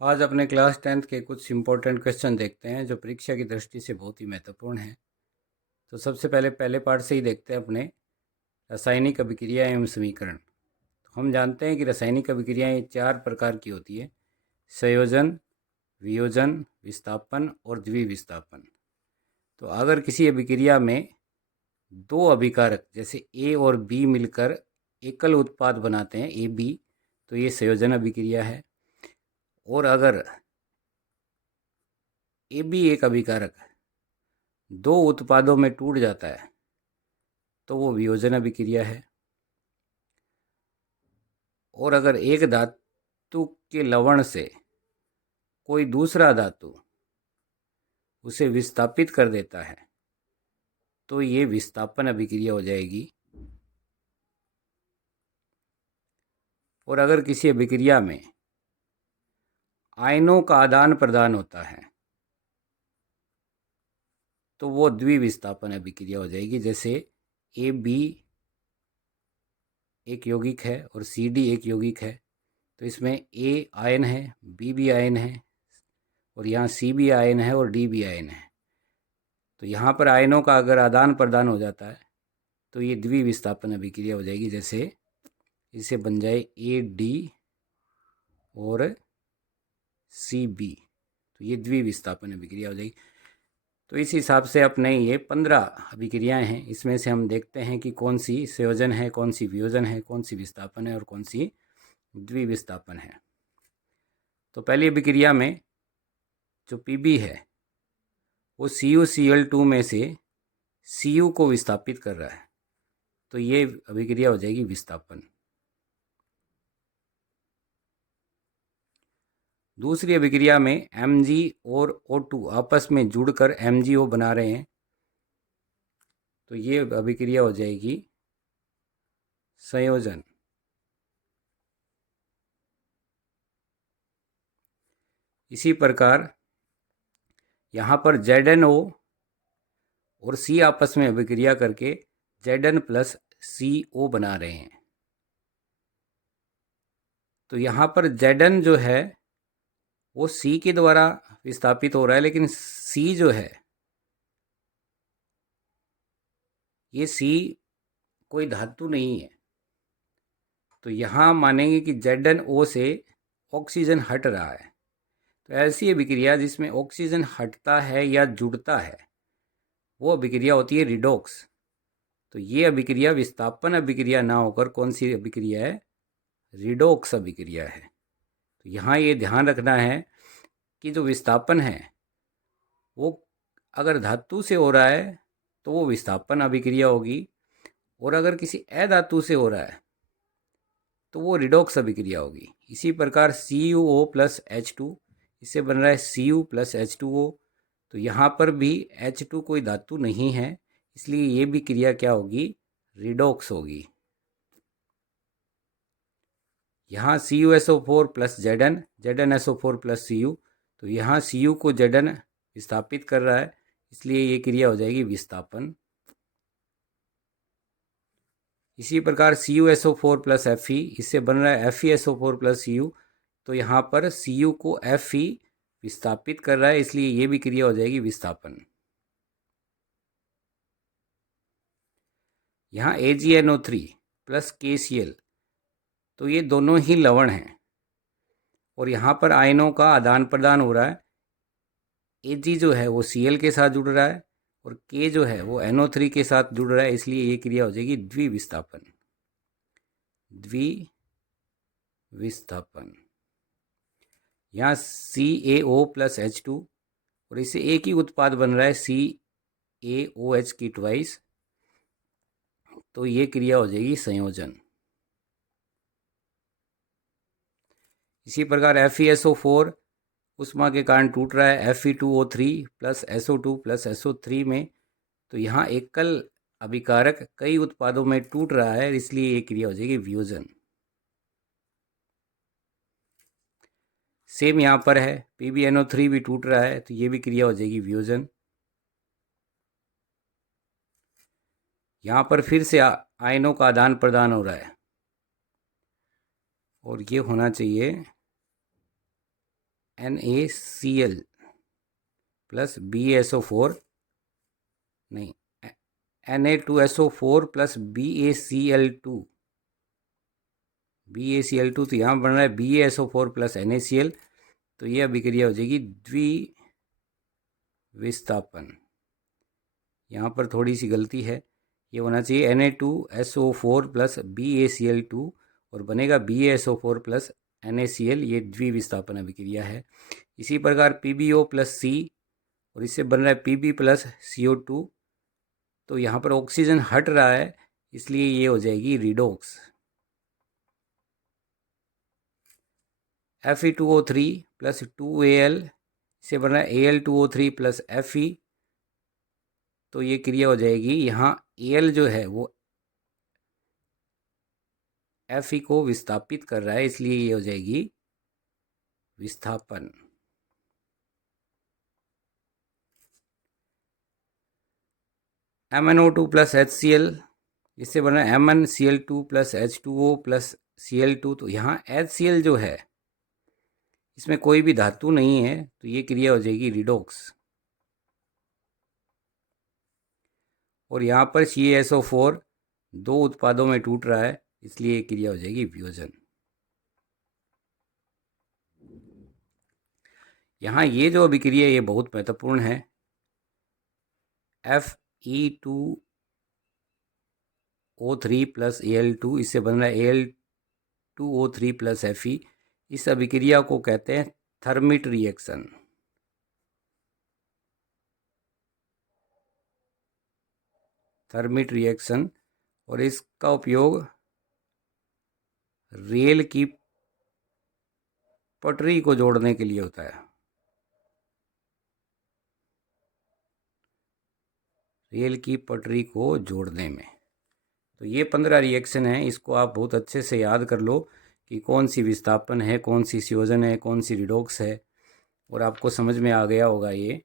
आज अपने class 10th के कुछ इम्पोर्टेंट क्वेश्चन देखते हैं जो परीक्षा की दृष्टि से बहुत ही महत्वपूर्ण हैं। तो सबसे पहले पहले पार्ट से ही देखते हैं अपने रासायनिक अभिक्रिया एवं समीकरण। तो हम जानते हैं कि रासायनिक अभिक्रियाएं चार प्रकार की होती है: संयोजन, वियोजन, विस्थापन और द्विविस्थापन। तो अगर किसी अभिक्रिया में दो अभिकारक जैसे ए और बी मिलकर एकल उत्पाद बनाते हैं ए बी, तो ये संयोजन अभिक्रिया है। और अगर ए बी एक अभिकारक दो उत्पादों में टूट जाता है तो वो वियोजन अभिक्रिया है। और अगर एक धातु के लवण से कोई दूसरा धातु उसे विस्थापित कर देता है तो ये विस्थापन अभिक्रिया हो जाएगी। और अगर किसी अभिक्रिया में आयनों का आदान प्रदान होता है तो वो द्विविस्थापन अभिक्रिया हो जाएगी। जैसे ए बी एक यौगिक है और सी डी एक यौगिक है, तो इसमें ए आयन है, बी भी आयन है और यहाँ सी भी आयन है और डी भी आयन है। तो यहाँ पर आयनों का अगर आदान प्रदान हो जाता है तो ये द्विविस्थापन अभिक्रिया हो जाएगी। जैसे इसे बन जाए ए डी और सी बी, तो ये द्विविस्थापन अभिक्रिया हो जाएगी। तो इस हिसाब से अपने ये 15 अभिक्रियाएं हैं। इसमें से हम देखते हैं कि कौन सी संयोजन है, कौन सी वियोजन है, कौन सी विस्थापन है और कौन सी द्विविस्थापन है। तो पहली अभिक्रिया में जो पीबी है वो CuCl2 में से Cu को विस्थापित कर रहा है, तो ये अभिक्रिया हो जाएगी विस्थापन। दूसरी अभिक्रिया में Mg और O2 आपस में जुड़कर MgO बना रहे हैं, तो ये अभिक्रिया हो जाएगी संयोजन। इसी प्रकार यहाँ पर ZnO और C आपस में अभिक्रिया करके Zn प्लस CO बना रहे हैं। तो यहाँ पर Zn जो है वो C के द्वारा विस्थापित हो रहा है, लेकिन C जो है ये C कोई धातु नहीं है। तो यहाँ मानेंगे कि ZnO से ऑक्सीजन हट रहा है। तो ऐसी अभिक्रिया जिसमें ऑक्सीजन हटता है या जुड़ता है वो अभिक्रिया होती है रिडॉक्स। तो ये अभिक्रिया विस्थापन अभिक्रिया ना होकर कौन सी अभिक्रिया है? रिडॉक्स अभिक्रिया है। तो यहाँ ये ध्यान रखना है कि जो विस्थापन है वो अगर धातु से हो रहा है तो वो विस्थापन अभिक्रिया होगी, और अगर किसी अधातु से हो रहा है तो वो रिडॉक्स अभिक्रिया होगी। इसी प्रकार CuO प्लस H2, इससे बन रहा है Cu प्लस H2O। तो यहाँ पर भी H2 कोई धातु नहीं है, इसलिए ये भी क्रिया क्या होगी? रिडॉक्स होगी। यहाँ CuSO4 plus Zn, ZnSO4 plus Cu, तो यहाँ Cu को Zn विस्थापित कर रहा है, इसलिए ये क्रिया हो जाएगी विस्थापन। इसी प्रकार CuSO4 प्लस Fe, इससे बन रहा है FeSO4 प्लस Cu, तो यहाँ पर Cu को Fe विस्थापित कर रहा है, इसलिए ये भी क्रिया हो जाएगी विस्थापन। यहाँ AgNO3 प्लस KCl, तो ये दोनों ही लवण हैं और यहाँ पर आयनों का आदान प्रदान हो रहा है। Ag जो है वो Cl के साथ जुड़ रहा है और K जो है वो NO3 के साथ जुड़ रहा है, इसलिए ये क्रिया हो जाएगी द्विविस्थापन। द्विविस्थापन। यहाँ CaO प्लस H2 और इससे एक ही उत्पाद बन रहा है CaOH की ट्वाइस, तो ये क्रिया हो जाएगी संयोजन। इसी प्रकार FeSO4 उष्मा के कारण टूट रहा है Fe2O3 plus SO2 plus SO3 में, तो यहाँ एकल अभिकारक कई उत्पादों में टूट रहा है, इसलिए ये क्रिया हो जाएगी वियोजन। सेम यहाँ पर है, PbNO3 भी टूट रहा है, तो ये भी क्रिया हो जाएगी वियोजन। यहाँ पर फिर से आयनों का आदान प्रदान हो रहा है और ये होना चाहिए NaCl प्लस BaSO4 नहीं Na2SO4 प्लस BaCl2 तो यहाँ बन रहा है BaSO4 प्लस NaCl, तो यह अभिक्रिया हो जाएगी द्विविस्थापन। यहाँ पर थोड़ी सी गलती है, ये होना चाहिए Na2SO4 प्लस BaCl2 और बनेगा BaSO4 प्लस NaCl, ये द्विविस्थापन अभिक्रिया है। इसी प्रकार PbO प्लस C और इससे बन रहा है Pb प्लस CO2, तो यहाँ पर ऑक्सीजन हट रहा है, इसलिए ये हो जाएगी रिडोक्स। Fe2O3 प्लस 2Al, इससे बन रहा है Al2O3 प्लस Fe, तो ये क्रिया हो जाएगी, यहाँ Al जो है वो Fe को विस्थापित कर रहा है, इसलिए ये हो जाएगी विस्थापन। MnO2 प्लस HCl, इससे बन रहा है MnCl2 plus H2O plus Cl2, तो यहाँ HCl जो है इसमें कोई भी धातु नहीं है, तो ये क्रिया हो जाएगी रिडोक्स। और यहाँ पर CaSO4 दो उत्पादों में टूट रहा है, इसलिए ये क्रिया हो जाएगी वियोजन। यहाँ ये जो अभिक्रिया ये बहुत महत्वपूर्ण है। Fe2O3 प्लस Al2, इससे बन रहा है Al2O3 प्लस Fe। इस अभिक्रिया को कहते हैं थर्मिट रिएक्शन। थर्मिट रिएक्शन, और इसका उपयोग रेल की पटरी को जोड़ने के लिए होता है। रेल की पटरी को जोड़ने में, तो ये 15 रिएक्शन है, इसको आप बहुत अच्छे से याद कर लो कि कौन सी विस्थापन है, कौन सी संयोजन है, कौन सी रिडोक्स है, और आपको समझ में आ गया होगा ये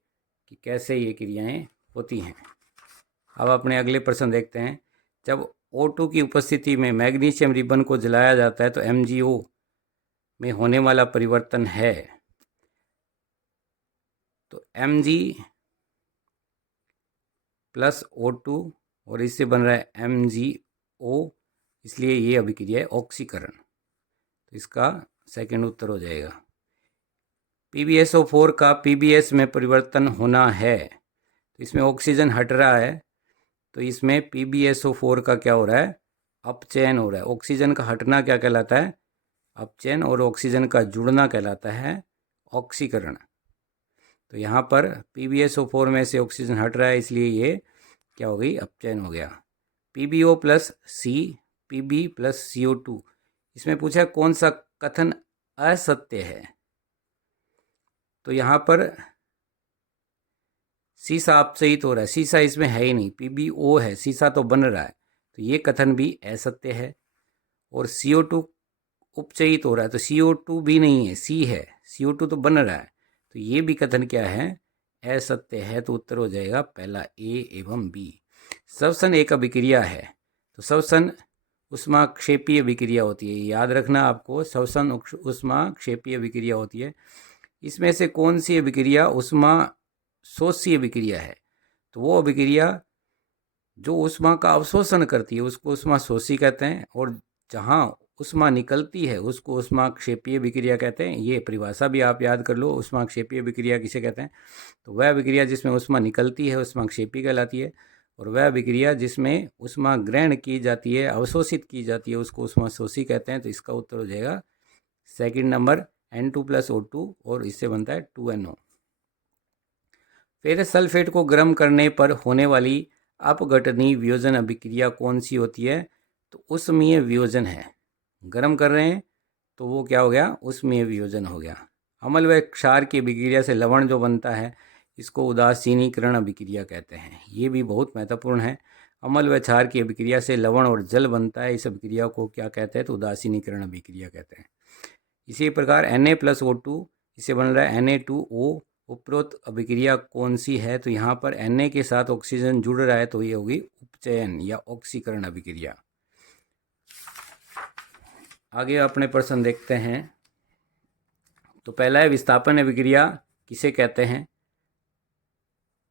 कि कैसे ये क्रियाएं होती हैं। अब अपने अगले प्रश्न देखते हैं। जब O2 की उपस्थिति में मैग्नीशियम रिबन को जलाया जाता है तो MgO में होने वाला परिवर्तन है, तो Mg प्लस O2 और इससे बन रहा है MgO, इसलिए ये अभिक्रिया है ऑक्सीकरण। तो इसका सेकंड उत्तर हो जाएगा। PbSO4 का PbS में परिवर्तन होना है, तो इसमें ऑक्सीजन हट रहा है, तो इसमें PbSO4 का क्या हो रहा है, अपचयन हो रहा है। ऑक्सीजन का हटना क्या कहलाता है, अपचयन, और ऑक्सीजन का जुड़ना कहलाता है ऑक्सीकरण। तो यहाँ पर PbSO4 में से ऑक्सीजन हट रहा है, इसलिए ये क्या हो गई, अपचयन हो गया। PbO plus C, Pb plus CO2, इसमें पूछा कौन सा कथन असत्य है, तो यहाँ पर सीसा अपचयित हो रहा है, सीसा इसमें है ही नहीं, PbO है, सीसा तो बन रहा है, तो ये कथन भी असत्य है। और CO2 उपचयित हो रहा है, तो CO2 भी नहीं है, C है, CO2 तो बन रहा है, तो ये भी कथन क्या है, असत्य है। तो उत्तर हो जाएगा पहला A एवं B। श्वसन एक अभिक्रिया है, तो श्वसन ऊष्माक्षेपीय अभिक्रिया होती है, याद रखना आपको, श्वसन ऊष्माक्षेपीय अभिक्रिया होती है। इसमें से कौन सी अभिक्रिया ऊष्मा शोषी अभिक्रिया है, तो वो अभिक्रिया जो ऊष्मा का अवशोषण करती है उसको ऊष्मा शोषी कहते हैं, और जहाँ ऊष्मा निकलती है उसको ऊष्माक्षेपीय अभिक्रिया कहते हैं। ये परिभाषा भी आप याद कर लो, ऊष्माक्षेपीय अभिक्रिया किसे कहते हैं, तो वह अभिक्रिया जिसमें ऊष्मा निकलती है ऊष्माक्षेपी कहलाती है, और वह अभिक्रिया जिसमें ऊष्मा ग्रहण की जाती है, अवशोषित की जाती है, उसको ऊष्मा शोषी कहते हैं। तो इसका उत्तर हो जाएगा second number N2 plus O2, और इससे बनता है 2NO। फेरस सल्फेट को गर्म करने पर होने वाली अपघटनीय वियोजन अभिक्रिया कौन सी होती है, तो उष्मीय वियोजन है। गर्म कर रहे हैं तो वो क्या हो गया, उष्मीय वियोजन हो गया। अम्ल व क्षार की अभिक्रिया से लवण जो बनता है इसको उदासीनीकरण अभिक्रिया कहते हैं। ये भी बहुत महत्वपूर्ण है। अम्ल व क्षार की अभिक्रिया से लवण और जल बनता है, इस अभिक्रिया को क्या कहते हैं, तो उदासीनीकरण अभिक्रिया कहते हैं। इसी प्रकार Na प्लस O2, इससे बन रहा है Na2O। उपरोक्त अभिक्रिया कौन सी है, तो यहाँ पर Na के साथ ऑक्सीजन जुड़ रहा है, तो ये होगी उपचयन या ऑक्सीकरण अभिक्रिया। आगे अपने प्रश्न देखते हैं। तो पहला है विस्थापन अभिक्रिया किसे कहते हैं?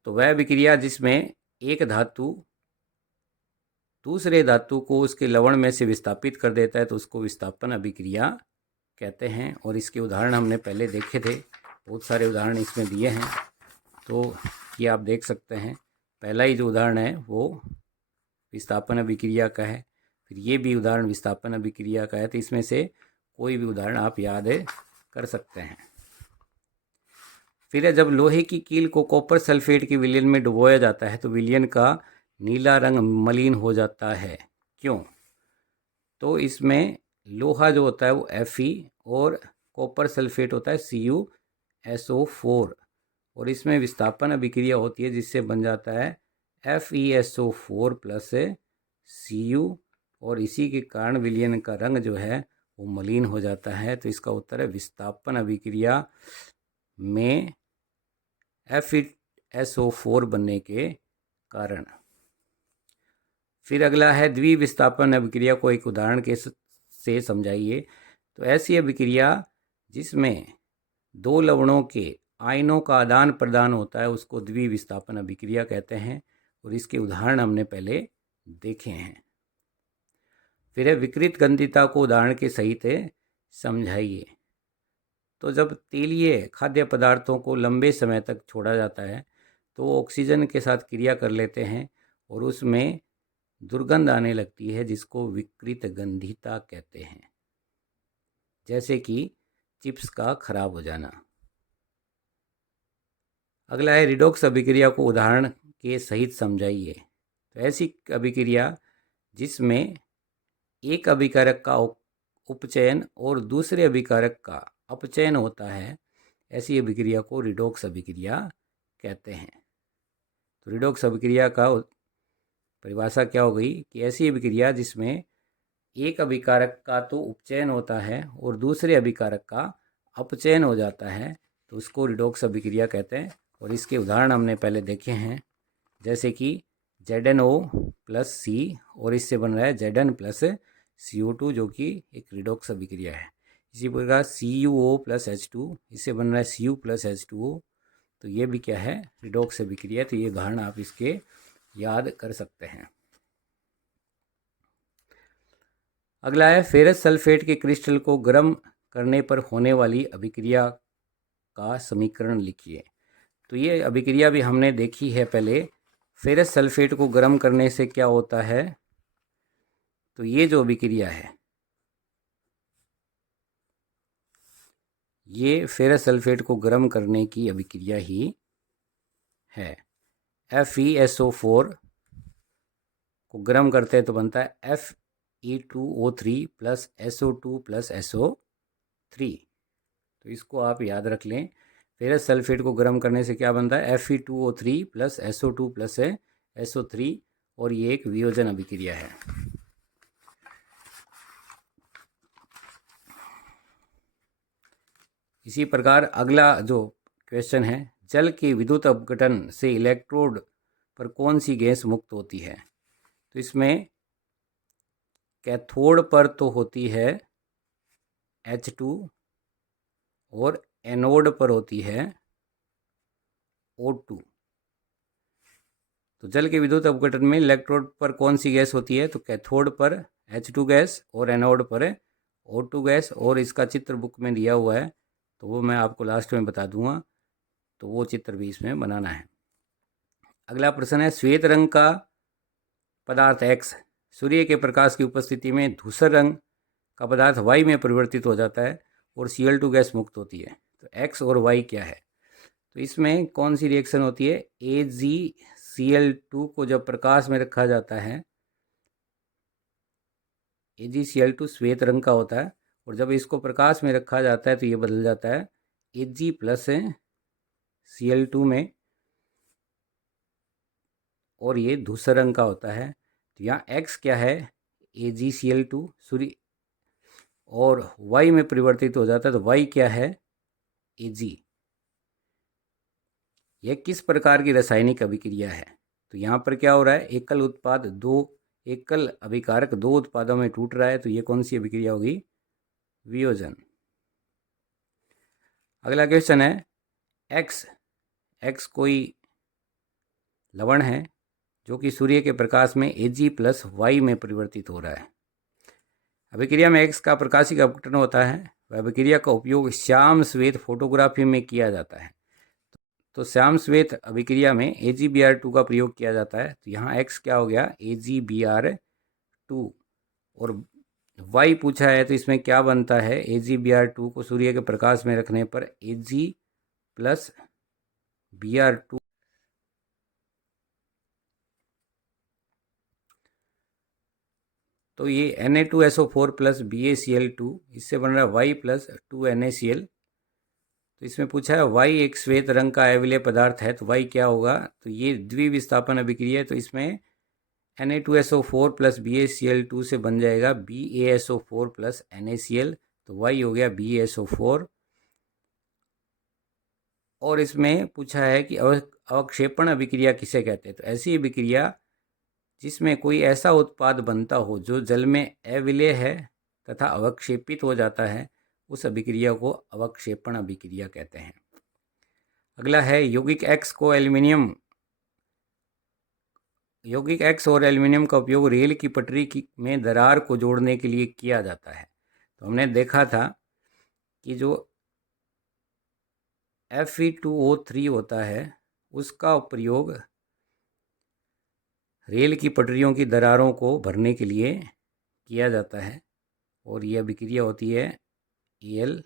तो वह अभिक्रिया जिसमें एक धातु दूसरे धातु को उसके लवण में से विस्थापित कर देता है, तो उसको विस्थापन अभिक्रिया कहते हैं। और इसके उदाहरण हमने पहले देखे थे, बहुत सारे उदाहरण इसमें दिए हैं, तो ये आप देख सकते हैं। पहला ही जो उदाहरण है वो विस्थापन अभिक्रिया का है, फिर ये भी उदाहरण विस्थापन अभिक्रिया का है। तो इसमें से कोई भी उदाहरण आप याद कर सकते हैं। फिर है, जब लोहे की कील को कॉपर सल्फेट के विलयन में डुबोया जाता है तो विलयन का नीला रंग मलिन हो जाता है। क्यों? तो इसमें लोहा जो होता है वो Fe और कॉपर सल्फेट होता है CuSO4, और इसमें विस्थापन अभिक्रिया होती है जिससे बन जाता है FeSO4 प्लस Cu, और इसी के कारण विलयन का रंग जो है वो मलिन हो जाता है। तो इसका उत्तर है विस्थापन अभिक्रिया में FeSO4 बनने के कारण। फिर अगला है द्विविस्थापन अभिक्रिया को एक उदाहरण के से समझाइए। तो ऐसी अभिक्रिया जिसमें दो लवणों के आयनों का आदान प्रदान होता है उसको द्विविस्थापन अभिक्रिया कहते हैं, और इसके उदाहरण हमने पहले देखे हैं। फिर है विकृत गंधिता को उदाहरण के सहित समझाइए। तो जब तेलीय खाद्य पदार्थों को लंबे समय तक छोड़ा जाता है तो वो ऑक्सीजन के साथ क्रिया कर लेते हैं और उसमें दुर्गंध आने लगती है जिसको विकृत गंधिता कहते हैं, जैसे कि चिप्स का खराब हो जाना। अगला है रिडॉक्स अभिक्रिया को उदाहरण के सहित समझाइए। तो ऐसी अभिक्रिया जिसमें एक अभिकारक का उपचयन और दूसरे अभिकारक का अपचयन होता है, ऐसी अभिक्रिया को रिडॉक्स अभिक्रिया कहते हैं। तो रिडॉक्स अभिक्रिया का परिभाषा क्या हो गई कि ऐसी अभिक्रिया जिसमें एक अभिकारक का तो उपचयन होता है और दूसरे अभिकारक का अपचयन हो जाता है, तो उसको रिडॉक्स अभिक्रिया कहते हैं। और इसके उदाहरण हमने पहले देखे हैं, जैसे कि ZnO+C और इससे बन रहा है Zn+CO2 जो कि एक रिडॉक्स अभिक्रिया है। इसी प्रकार CuO+H2 इससे बन रहा है Cu+H2O, तो ये भी क्या है? रिडॉक्स अभिक्रिया। तो ये उदाहरण आप इसके याद कर सकते हैं। अगला है फेरस सल्फेट के क्रिस्टल को गर्म करने पर होने वाली अभिक्रिया का समीकरण लिखिए। तो ये अभिक्रिया भी हमने देखी है पहले। फेरस सल्फेट को गर्म करने से क्या होता है? तो ये जो अभिक्रिया है, ये फेरस सल्फेट को गर्म करने की अभिक्रिया ही है। FeSO4 को गर्म करते हैं तो बनता है Fe2O3 plus SO2 plus SO3। तो इसको आप याद रख लें। फेरस सल्फेट को गर्म करने से क्या बनता है? Fe2O3 plus SO2 plus SO3, और ये एक वियोजन अभिक्रिया है। इसी प्रकार अगला जो क्वेश्चन है, जल के विद्युत अपघटन से इलेक्ट्रोड पर कौन सी गैस मुक्त होती है? तो इसमें कैथोड पर तो होती है H2 और एनोड पर होती है O2। तो जल के विद्युत अपघटन में इलेक्ट्रोड पर कौन सी गैस होती है? तो कैथोड पर H2 गैस और एनोड पर O2 गैस, और इसका चित्र बुक में दिया हुआ है, तो वो मैं आपको लास्ट में बता दूंगा, तो वो चित्र भी इसमें बनाना है। अगला प्रश्न है, श्वेत रंग का पदार्थ X सूर्य के प्रकाश की उपस्थिति में धूसर रंग का पदार्थ Y में परिवर्तित हो जाता है और Cl2 गैस मुक्त होती है। तो X और Y क्या है? तो इसमें कौन सी रिएक्शन होती है? AgCl2 को जब प्रकाश में रखा जाता है, AgCl2 श्वेत रंग का होता है, और जब इसको प्रकाश में रखा जाता है तो ये बदल जाता है Ag प्लस Cl2 में, और ये धूसर रंग का होता है। तो यहाँ X क्या है? AgCl2 सूर्य, और Y में परिवर्तित हो जाता है, तो Y क्या है? Ag। यह किस प्रकार की रासायनिक अभिक्रिया है? तो यहाँ पर क्या हो रहा है? एकल अभिकारक दो उत्पादों में टूट रहा है, तो ये कौन सी अभिक्रिया होगी? वियोजन। अगला क्वेश्चन है एक्स। एक्स कोई लवण है जो कि सूर्य के प्रकाश में Ag+Y में परिवर्तित हो रहा है। अभिक्रिया में एक्स का प्रकाशिक अपघटन होता है। वह अभिक्रिया का उपयोग श्याम श्वेत फोटोग्राफी में किया जाता है। तो श्याम श्वेत अभिक्रिया में Ag_Br2 का प्रयोग किया जाता है। तो यहाँ एक्स क्या हो गया, Ag_Br2। और y पूछा है तो इसमें क्या बनता है, Ag_Br2 को सूर्य के प्रकाश में रखने पर Ag+Br2। तो ये Na2SO4 + BaCl2, इससे बन रहा है y+2NaCl। तो इसमें पूछा है y एक श्वेत रंग का अविलेय पदार्थ है, तो y क्या होगा, तो ये द्विविस्थापन अभिक्रिया है। तो इसमें Na2SO4 + BaCl2 से बन जाएगा BaSO4 + NaCl। तो y हो गया BaSO4। और इसमें पूछा है कि अवक्षेपण अभिक्रिया किसे कहते हैं। तो ऐसी अभिक्रिया जिसमें कोई ऐसा उत्पाद बनता हो जो जल में अविलेय है तथा अवक्षेपित हो जाता है, उस अभिक्रिया को अवक्षेपण अभिक्रिया कहते हैं। अगला है यौगिक एक्स और एल्युमिनियम का उपयोग रेल की पटरी में दरार को जोड़ने के लिए किया जाता है। तो हमने देखा था कि जो Fe2O3 होता है उसका प्रयोग रेल की पटरियों की दरारों को भरने के लिए किया जाता है। और यह अभिक्रिया होती है Al,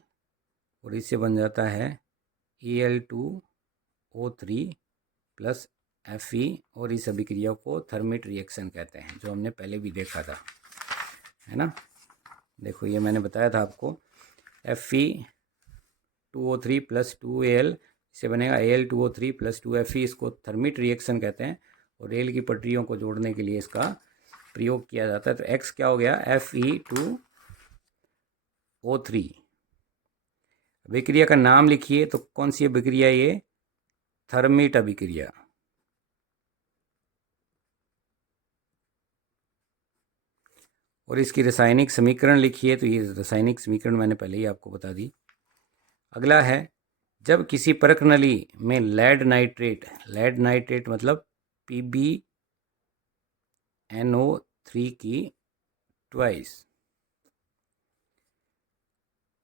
और इससे बन जाता है Al2O3 + Fe। और इस अभिक्रिया को थर्मिट रिएक्शन कहते हैं, जो हमने पहले भी देखा था, है ना। देखो ये मैंने बताया था आपको, Fe2O3 + 2Al, इससे बनेगा Al2O3 + 2Fe। इसको थर्मिट रिएक्शन कहते हैं और रेल की पटरियों को जोड़ने के लिए इसका प्रयोग किया जाता है। तो X क्या हो गया, Fe2O3। अभिक्रिया का नाम लिखिए, तो कौन सी अभिक्रिया ये, थर्मिट अभिक्रिया। और इसकी रासायनिक समीकरण लिखिए, तो ये रासायनिक समीकरण मैंने पहले ही आपको बता दी। अगला है, जब किसी परख नली में लेड नाइट्रेट मतलब PbNO3 की ट्वाइस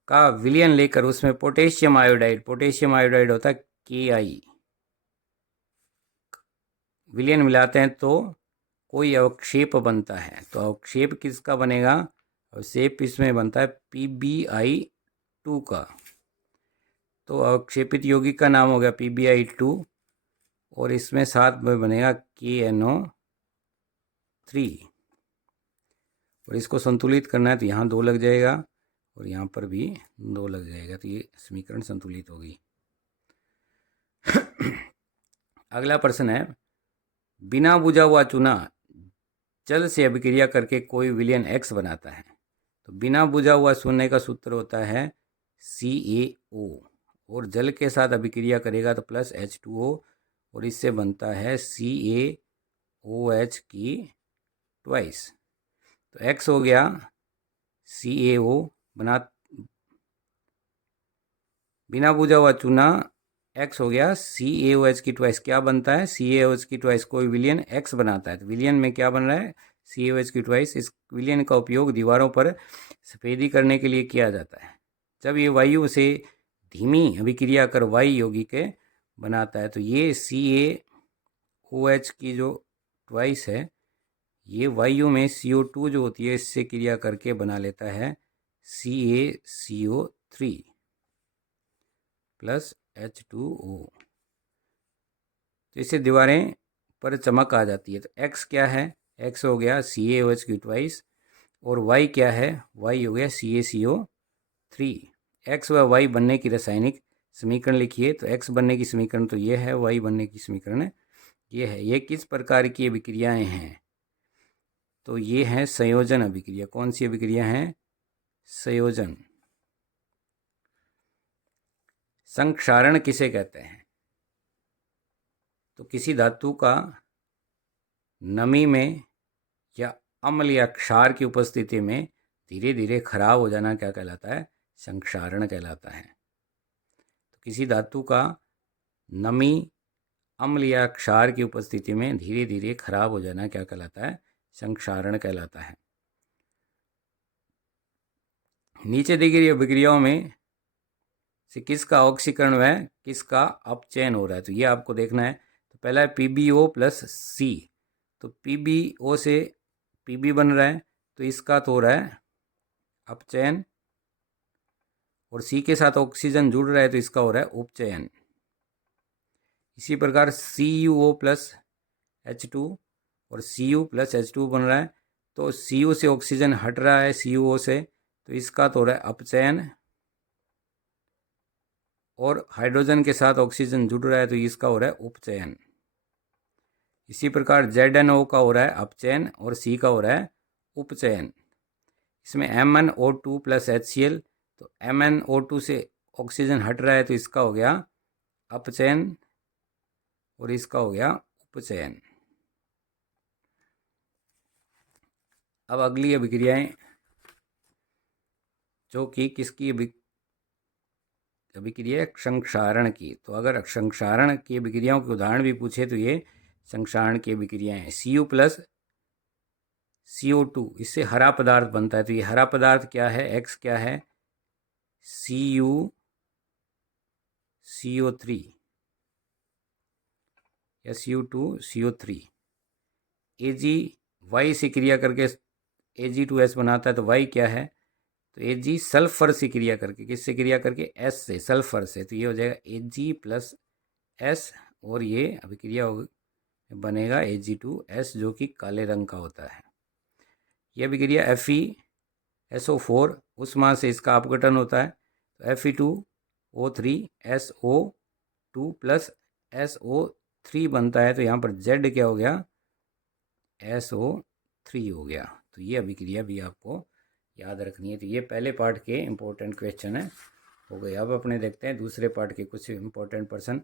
का विलयन लेकर उसमें पोटेशियम आयोडाइड होता है Ki, विलयन मिलाते हैं तो कोई अवक्षेप बनता है। तो अवक्षेप किसका बनेगा, अवक्षेप इसमें बनता है PbI2 का। तो अवक्षेपित यौगिक का नाम हो गया PbI2, और इसमें साथ में बनेगा KNO3। और इसको संतुलित करना है तो यहाँ 2 लग जाएगा और यहाँ पर भी 2 लग जाएगा, तो ये समीकरण संतुलित होगी। अगला प्रश्न है, बिना बुझा हुआ चूना जल से अभिक्रिया करके कोई विलयन X बनाता है। तो बिना बुझा हुआ चूने का सूत्र होता है CaO, और जल के साथ अभिक्रिया करेगा तो +H2O, और इससे बनता है CaOH की ट्वाइस। तो X हो गया CaO बिना बुझा हुआ चूना, X हो गया CaOH की ट्वाइस। क्या बनता है, CaOH की ट्वाइस कोई विलयन X बनाता है। तो विलयन में क्या बन रहा है, CaOH की ट्वाइस। इस विलयन का उपयोग दीवारों पर सफेदी करने के लिए किया जाता है। जब ये वायु से धीमी अभिक्रिया कर वायु यौगिक बनाता है, तो ये CaOH की जो ट्वाइस है, ये वायु में CO2 जो होती है इससे क्रिया करके बना लेता है CaCO3 + H2O। तो इससे दीवारें पर चमक आ जाती है। तो X क्या है, X हो गया CaOH की ट्वाइस, और Y क्या है, Y हो गया CaCO3। X व Y बनने की रासायनिक समीकरण लिखिए। तो X बनने की समीकरण तो ये है, Y बनने की समीकरण ये है। ये किस प्रकार की अभिक्रियाएं हैं, तो ये है संयोजन अभिक्रिया। कौन सी अभिक्रिया है, संयोजन। संक्षारण किसे कहते हैं, तो किसी धातु का नमी में या अम्ल या क्षार की उपस्थिति में धीरे धीरे खराब हो जाना क्या कहलाता है, संक्षारण कहलाता है। किसी धातु का नमी, अम्ल या क्षार की उपस्थिति में धीरे धीरे खराब हो जाना क्या कहलाता है? संक्षारण कहलाता है। नीचे दी गई अभिक्रियाओं में से किसका ऑक्सीकरण व किसका अपचयन हो रहा है? तो ये आपको देखना है। तो पहला है PbO प्लस C। तो PbO से Pb बन रहा है, तो इसका तो हो रहा है अपचयन, और C के साथ ऑक्सीजन जुड़ रहा है तो इसका हो रहा है उपचयन। इसी प्रकार CuO प्लस H2 और Cu प्लस H2 बन रहा है, तो Cu से ऑक्सीजन हट रहा है CuO से, तो इसका तो हो रहा है अपचयन, और हाइड्रोजन के साथ ऑक्सीजन जुड़ रहा है तो इसका हो रहा है उपचयन। इसी प्रकार ZnO का हो रहा है अपचयन और C का हो रहा है उपचयन। इसमें MnO2 प्लस HCl, तो MnO2 से ऑक्सीजन हट रहा है तो इसका हो गया अपचयन और इसका हो गया उपचयन। अब अगली अभिक्रियाएं जो कि किसकी अभिक्रिया संक्षारण की। तो अगर संक्षारण की अभिक्रियाओं के उदाहरण भी पूछे तो ये संक्षारण की अभिक्रियाएं हैं। Cu प्लस CO2, इससे हरा पदार्थ बनता है। तो ये हरा पदार्थ क्या है? X क्या है? CO3 या Cu2CO3। Ag Y से क्रिया करके Ag2S बनाता है, तो Y क्या है? तो Ag सल्फर से क्रिया करके, किससे क्रिया करके? S से, सल्फर से, तो ये हो जाएगा Ag प्लस S, और ये अभिक्रिया बनेगा Ag2S जो कि काले रंग का होता है। यह अभिक्रिया FeSO4 उष्मा से इसका अपघटन होता है, तो Fe2O3SO2 प्लस SO3 बनता है, तो यहाँ पर Z क्या हो गया? SO3 हो गया। तो ये अभिक्रिया भी आपको याद रखनी है। तो ये पहले पार्ट के इम्पोर्टेंट क्वेश्चन है, हो गए। अब अपने देखते हैं दूसरे पार्ट के कुछ इम्पोर्टेंट प्रश्न।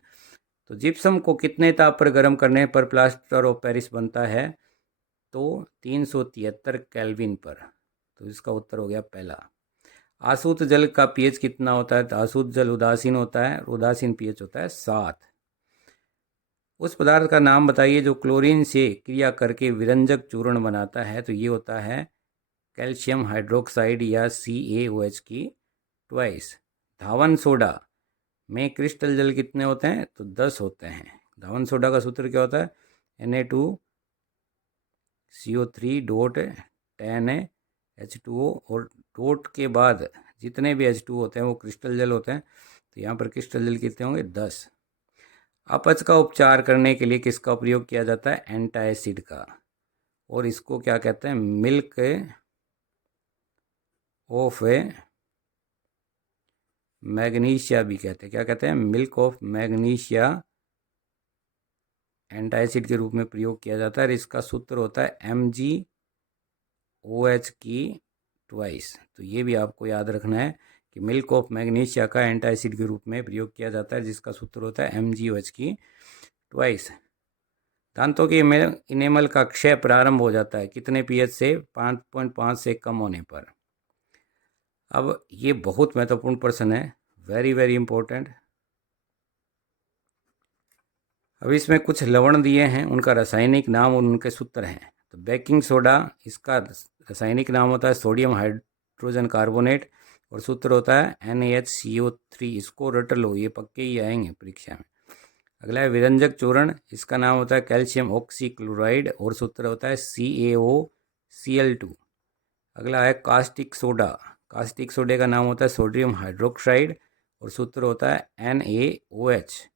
तो जिप्सम को कितने ताप पर गर्म करने पर प्लास्टर ऑफ पेरिस बनता है? तो 373 केल्विन पर। तो इसका उत्तर हो गया पहला। आसूत जल का पीएच कितना होता है? तो आसूत जल उदासीन होता है, उदासीन पीएच होता है 7। उस पदार्थ का नाम बताइए जो क्लोरीन से क्रिया करके विरंजक चूर्ण बनाता है। तो ये होता है कैल्शियम हाइड्रोक्साइड या CaOH की ट्वाइस। धावन सोडा में क्रिस्टल जल कितने होते हैं? तो 10 होते हैं। धावन सोडा का सूत्र क्या होता है? Na2CO3 डॉट 10 H2O, और डॉट के बाद जितने भी H2 होते हैं वो क्रिस्टल जल होते हैं। तो यहाँ पर क्रिस्टल जल कितने होंगे? 10। अपच का उपचार करने के लिए किसका प्रयोग किया जाता है? एंटासिड का, और इसको क्या कहते हैं? मिल्क ऑफ मैग्नीशिया भी कहते हैं। क्या कहते हैं? मिल्क ऑफ मैग्नीशिया एंटासिड के रूप में प्रयोग किया जाता है, और इसका सूत्र होता है MgOH की ट्वाइस। तो ये भी आपको याद रखना है कि मिल्क ऑफ मैग्नीशिया का एंटासिड के रूप में प्रयोग किया जाता है, जिसका सूत्र होता है MgOH की ट्वाइस। दांतों के इनेमल का क्षय प्रारंभ हो जाता है कितने पीएच से? 5.5 से कम होने पर। अब ये बहुत महत्वपूर्ण प्रश्न है, वेरी वेरी इंपॉर्टेंट। अब इसमें कुछ लवण दिए हैं, उनका रासायनिक नाम और उनके सूत्र हैं। तो बेकिंग सोडा, इसका रासायनिक नाम होता है सोडियम हाइड्रोजन कार्बोनेट, और सूत्र होता है NaHCO3। इसको रट लो, ये पक्के ही आएंगे परीक्षा में। अगला है विरंजक चूर्ण, इसका नाम होता है कैल्शियम ऑक्सीक्लोराइड, और सूत्र होता है CaOCl2। अगला है कास्टिक सोडा, कास्टिक सोडे का नाम होता है सोडियम हाइड्रोक्साइड, और सूत्र होता है NaOH।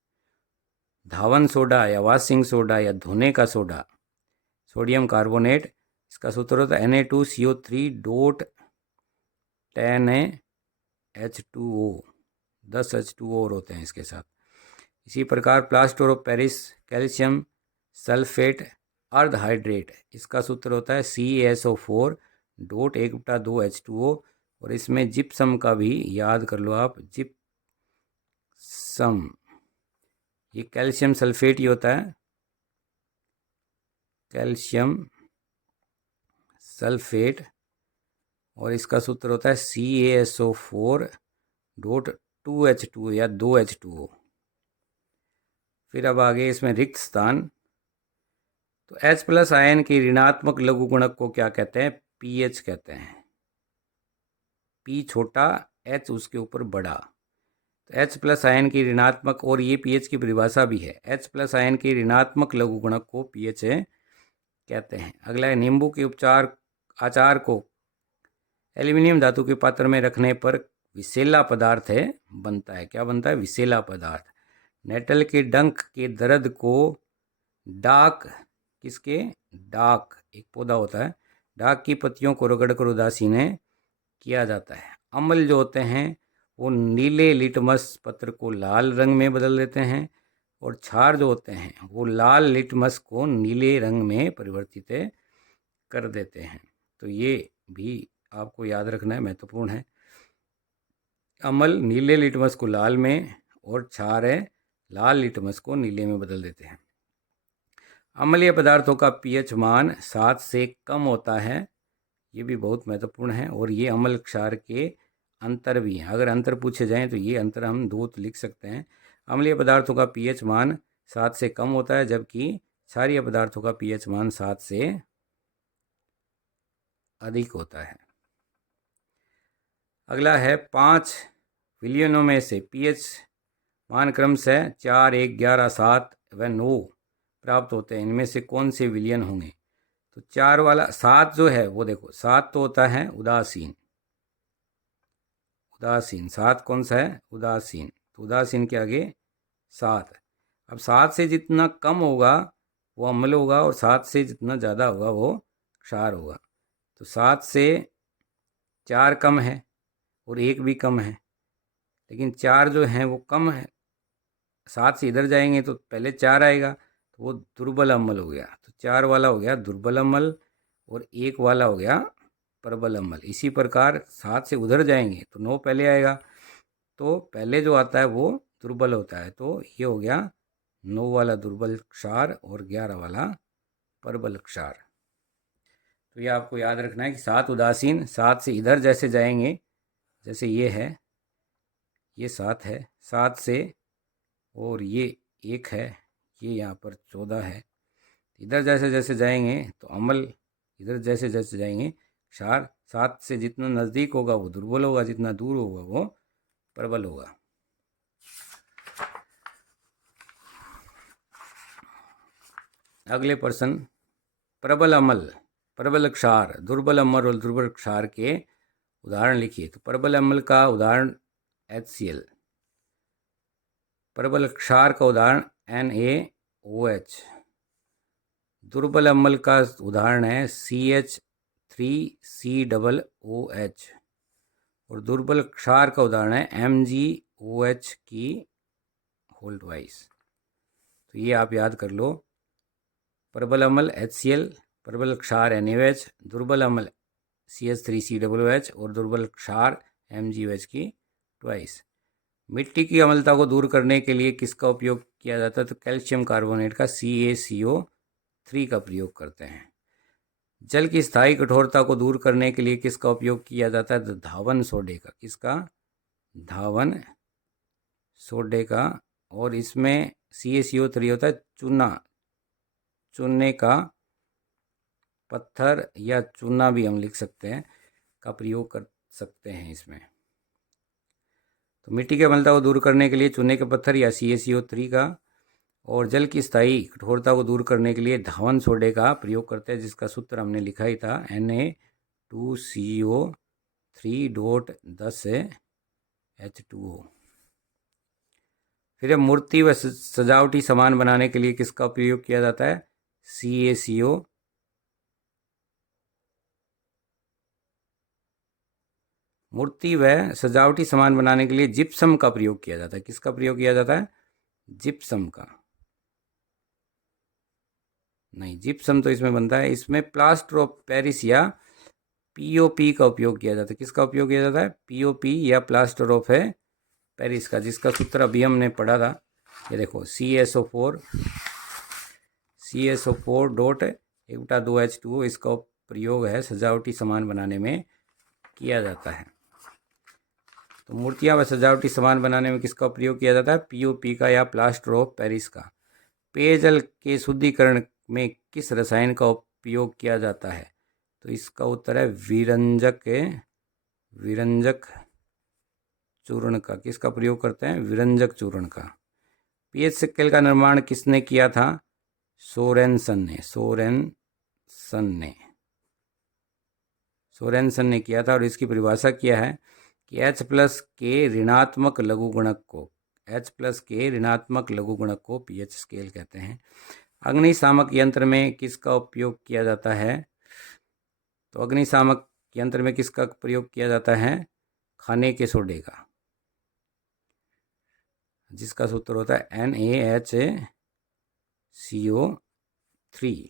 धावन सोडा या वॉशिंग सोडा या धोने का सोडा, सोडियम कार्बोनेट, इसका सूत्र होता है Na2CO3 डॉट 10 H2O, 10 H2O और होते हैं इसके साथ। इसी प्रकार plaster of Paris calcium sulphate अर्धहाइड्रेट, इसका सूत्र होता है CaSO4 डॉट 1/2 H2O, और इसमें जिप्सम का भी याद कर लो आप, जिप्सम, ये कैल्शियम सल्फेट ही होता है, कैल्शियम सल्फेट, और इसका सूत्र होता है CaSO4 डॉट 2H2 या 2H2O। फिर अब आगे इसमें रिक्त स्थान, तो H+ आयन के ऋणात्मक लघु गुणक को क्या कहते हैं? पीएच कहते हैं। पी छोटा, H उसके ऊपर बड़ा। तो H+ आयन की ऋणात्मक, और ये पीएच की परिभाषा भी है, H+ आयन के ऋणात्मक लघु गुणक को पीएच कहते हैं। अगला है नींबू के आचार को एल्यूमिनियम धातु के पात्र में रखने पर विषैला पदार्थ बनता है। क्या बनता है? विषैला पदार्थ। नेटल के डंक के दर्द को डाक, किसके? डाक एक पौधा होता है, डाक की पत्तियों को रगड़कर उदासीन किया जाता है। अम्ल जो होते हैं वो नीले लिटमस पत्र को लाल रंग में बदल देते हैं, और क्षार जो होते हैं वो लाल लिटमस को नीले रंग में परिवर्तित कर देते हैं। तो ये भी आपको याद रखना है, महत्वपूर्ण है। अम्ल नीले लिटमस को लाल में, और क्षार लाल लिटमस को नीले में बदल देते हैं। अम्लीय पदार्थों का पीएच मान 7 से कम होता है, ये भी बहुत महत्वपूर्ण है। और ये अम्ल क्षार के अंतर भी हैं, अगर अंतर पूछे जाएं तो ये अंतर हम 2 लिख सकते हैं। अम्लीय पदार्थों का पीएच मान 7 से कम होता है, जबकि क्षारीय पदार्थों का पीएच मान 7 से अधिक होता है। अगला है 5 विलयनों में से पीएच मान क्रमशः 4, 1, 11, 7 व 9 प्राप्त होते हैं। इनमें से कौन से विलयन होंगे? तो 4 वाला 7 जो है वो देखो, 7 तो होता है उदासीन। उदासीन 7 कौन सा है? उदासीन। तो उदासीन के आगे 7। अब 7 से जितना कम होगा वो अम्ल होगा, और 7 से जितना ज़्यादा होगा वो क्षार होगा। तो 7 से 4 कम है और 1 भी कम है, लेकिन 4 जो है वो कम है। 7 से इधर जाएंगे तो पहले 4 आएगा, तो वो दुर्बल अम्ल हो गया। तो 4 वाला हो गया दुर्बल अम्ल, और 1 वाला हो गया प्रबल अम्ल। इसी प्रकार 7 से उधर जाएंगे तो 9 पहले आएगा, तो पहले जो आता है वो दुर्बल होता है। तो ये हो गया 9 वाला दुर्बल क्षार और 11 वाला प्रबल क्षार। तो ये आपको याद रखना है कि 7 उदासीन, 7 से इधर जैसे जाएंगे, जैसे ये है, ये 7 है, 7 से, और ये 1 है, ये यहाँ पर 14 है। इधर जैसे जैसे जाएंगे तो अम्ल, इधर जैसे जैसे जाएंगे क्षार। 7 से जितना नज़दीक होगा वो दुर्बल होगा, जितना दूर होगा वो प्रबल होगा। अगले प्रश्न, प्रबल अम्ल, प्रबल क्षार, दुर्बल अम्ल और दुर्बल क्षार के उदाहरण लिखिए। तो प्रबल अम्ल का उदाहरण HCl, प्रबल क्षार का उदाहरण NaOH, दुर्बल अम्ल का उदाहरण है CH3COOH, और दुर्बल क्षार का उदाहरण है MgOH की होल ट्वाइस। तो ये आप याद कर लो, प्रबल अम्ल HCl, प्रबल क्षार NaOH, दुर्बल अम्ल CH3COOH और दुर्बल क्षार MgOH की ट्वाइस। मिट्टी की अम्लता को दूर करने के लिए किसका उपयोग किया जाता है? तो कैल्शियम कार्बोनेट का CaCO3 का प्रयोग करते हैं। जल की स्थायी कठोरता को दूर करने के लिए किसका उपयोग किया जाता है? तो धावन सोडे का। किसका? धावन सोडे का। और इसमें CaCO3 होता है चूना, चूने का पत्थर या चूना भी हम लिख सकते हैं, का प्रयोग कर सकते हैं इसमें। तो मिट्टी की अम्लता को दूर करने के लिए चूने के पत्थर या CaCO3 का, और जल की स्थायी कठोरता को दूर करने के लिए धावन सोडे का प्रयोग करते हैं, जिसका सूत्र हमने लिखा ही था Na2CO3.10H2O। फिर मूर्ति व सजावटी सामान बनाने के लिए किसका प्रयोग किया जाता है? CaCO। मूर्ति व सजावटी सामान बनाने के लिए जिप्सम का प्रयोग किया जाता है। किसका प्रयोग किया जाता है? जिप्सम का। नहीं, जिप्सम तो इसमें बनता है, इसमें प्लास्टर ऑफ पेरिस या POP का उपयोग किया जाता है। किसका उपयोग किया जाता है? POP या प्लास्टर ऑफ पेरिस का, जिसका सूत्र अभी हमने पढ़ा था। ये देखो CaSO4.1/2H2O, इसका प्रयोग है सजावटी सामान बनाने में किया जाता है। तो मूर्तियाँ व सजावटी सामान बनाने में किसका प्रयोग किया जाता है? पीओपी का या प्लास्टर ऑफ पेरिस का। पेयजल के शुद्धिकरण में किस रसायन का उपयोग किया जाता है? तो इसका उत्तर है विरंजक चूर्ण का। किसका प्रयोग करते हैं? विरंजक चूर्ण का। पीएच स्केल का निर्माण किसने किया था? सोरेनसन ने किया था। और इसकी परिभाषा क्या है कि H+ के ऋणात्मक लघुगुणक को पीएच स्केल कहते हैं। अग्निशामक यंत्र में किसका उपयोग किया जाता है? तो अग्निशामक यंत्र में किसका प्रयोग किया जाता है? खाने के सोडे का, जिसका सूत्र होता है NaHCO3।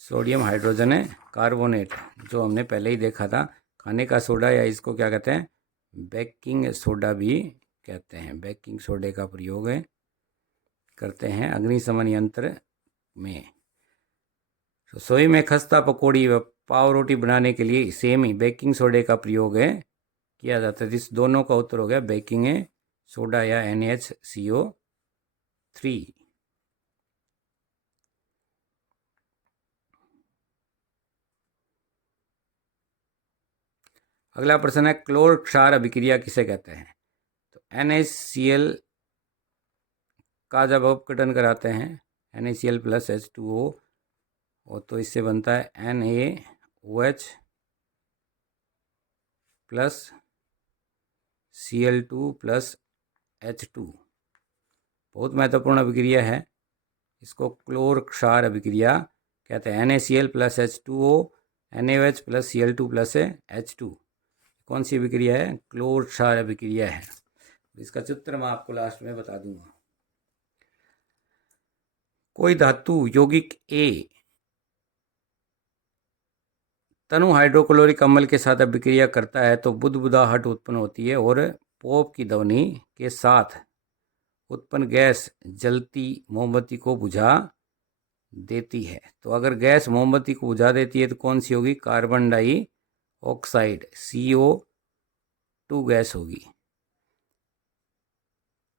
सोडियम हाइड्रोजन कार्बोनेट, जो हमने पहले ही देखा था, खाने का सोडा, या इसको क्या कहते हैं? बेकिंग सोडा भी कहते हैं। बेकिंग सोडे का प्रयोग करते हैं अग्निशमन यंत्र में। रसोई में खस्ता पकौड़ी व पाव रोटी बनाने के लिए सेम ही बेकिंग सोडे का प्रयोग किया जाता है। इस दोनों का उत्तर हो गया बेकिंग सोडा या NaHCO3। अगला प्रश्न है, क्लोर क्षार अभिक्रिया किसे कहते हैं? तो NaCl का जब अपघटन कराते हैं NaCl + H2O, और तो इससे बनता है NaOH + Cl2 + H2। बहुत महत्वपूर्ण अभिक्रिया है, इसको क्लोर क्षार अभिक्रिया कहते हैं। NaCl + H2O, NaOH + Cl2 + H2 कौन सी अभिक्रिया है? क्लोर क्षार अभिक्रिया है। इसका चित्र मैं आपको लास्ट में बता दूंगा। कोई धातु यौगिक A तनु हाइड्रोक्लोरिक अम्ल के साथ अभिक्रिया करता है तो बुदबुदाहट उत्पन्न होती है और पोप की ध्वनि के साथ उत्पन्न गैस जलती मोमबत्ती को बुझा देती है। तो अगर गैस मोमबत्ती को बुझा देती है तो कौन सी होगी? कार्बन डाइऑक्साइड, CO2 गैस होगी।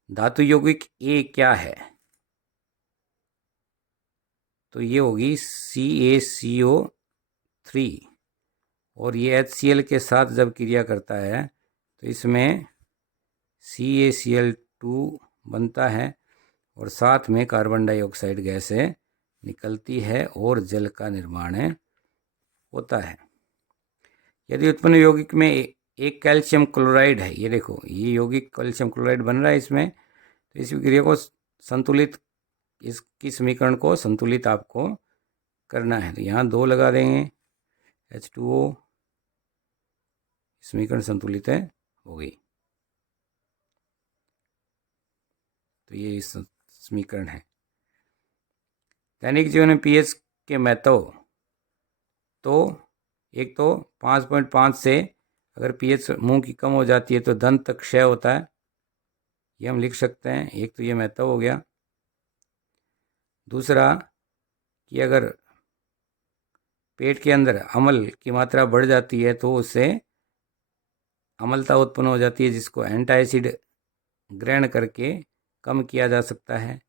धातु यौगिक A क्या है? तो ये होगी CaCO3। और ये HCl के साथ जब क्रिया करता है तो इसमें CaCl2 बनता है और साथ में कार्बन डाइऑक्साइड गैस निकलती है और जल का निर्माण होता है। यदि उत्पन्न यौगिक में एक कैल्शियम क्लोराइड है, ये देखो ये यौगिक कैल्शियम क्लोराइड बन रहा है इसमें, तो इस क्रिया को संतुलित, इसकी समीकरण को संतुलित आपको करना है। तो यहाँ 2 लगा देंगे, H2O, समीकरण संतुलित हो गई। तो ये समीकरण है। दैनिक जीवन में पीएच के महत्व, तो एक तो 5.5 से अगर पीएच मुंह की कम हो जाती है तो दंत क्षय होता है, ये हम लिख सकते हैं। एक तो ये महत्व हो गया। दूसरा कि अगर पेट के अंदर अम्ल की मात्रा बढ़ जाती है तो उससे अम्लता उत्पन्न हो जाती है, जिसको एंटासिड ग्रहण करके कम किया जा सकता है।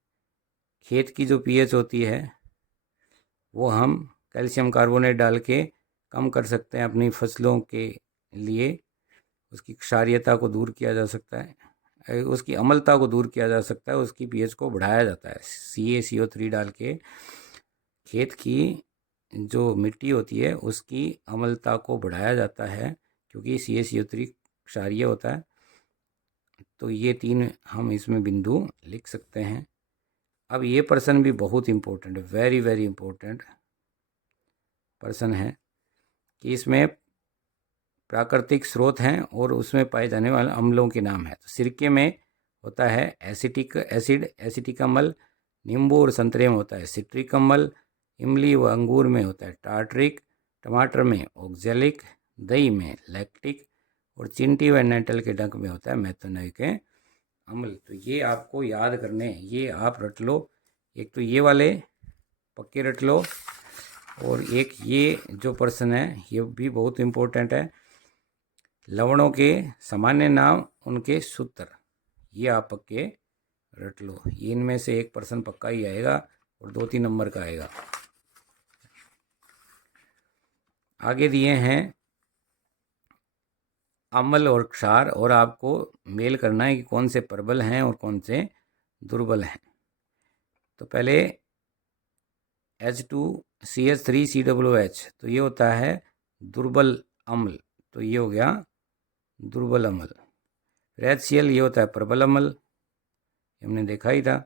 खेत की जो पीएच होती है वो हम कैल्शियम कार्बोनेट डाल के कम कर सकते हैं अपनी फसलों के लिए। उसकी क्षारीयता को दूर किया जा सकता है, उसकी अम्लता को दूर किया जा सकता है, उसकी पीएच को बढ़ाया जाता है। CaCO3 डाल के खेत की जो मिट्टी होती है उसकी अम्लता को बढ़ाया जाता है, क्योंकि CaCO3 क्षारीय होता है। तो ये 3 हम इसमें बिंदु लिख सकते हैं। अब ये प्रश्न भी बहुत इम्पोर्टेंट है, वेरी वेरी इम्पोर्टेंट प्रश्न है कि इसमें प्राकृतिक स्रोत हैं और उसमें पाए जाने वाले अम्लों के नाम है। तो सिरके में होता है एसिटिक अम्ल, नींबू और संतरे में होता है सिट्रिक अम्ल, इमली व अंगूर में होता है टार्ट्रिक, टमाटर में ऑक्जेलिक, दही में लैक्टिक और चिंटी व नेंटल के डंक में होता है मेथनोइक अम्ल। तो ये आपको याद करने, ये आप रट लो। एक तो ये वाले पक्के रट लो, और एक ये जो प्रश्न है ये भी बहुत इम्पोर्टेंट है लवणों के सामान्य नाम, उनके सूत्र, ये आप पक्के रट लो। ये इनमें से एक प्रश्न पक्का ही आएगा और 2-3 नंबर का आएगा। आगे दिए हैं अम्ल और क्षार, और आपको मेल करना है कि कौन से प्रबल हैं और कौन से दुर्बल हैं। तो पहले H2CH3COOH, तो ये होता है दुर्बल अम्ल, तो ये हो गया दुर्बल अम्ल। फिर HCl, ये होता है प्रबल अम्ल, हमने देखा ही था।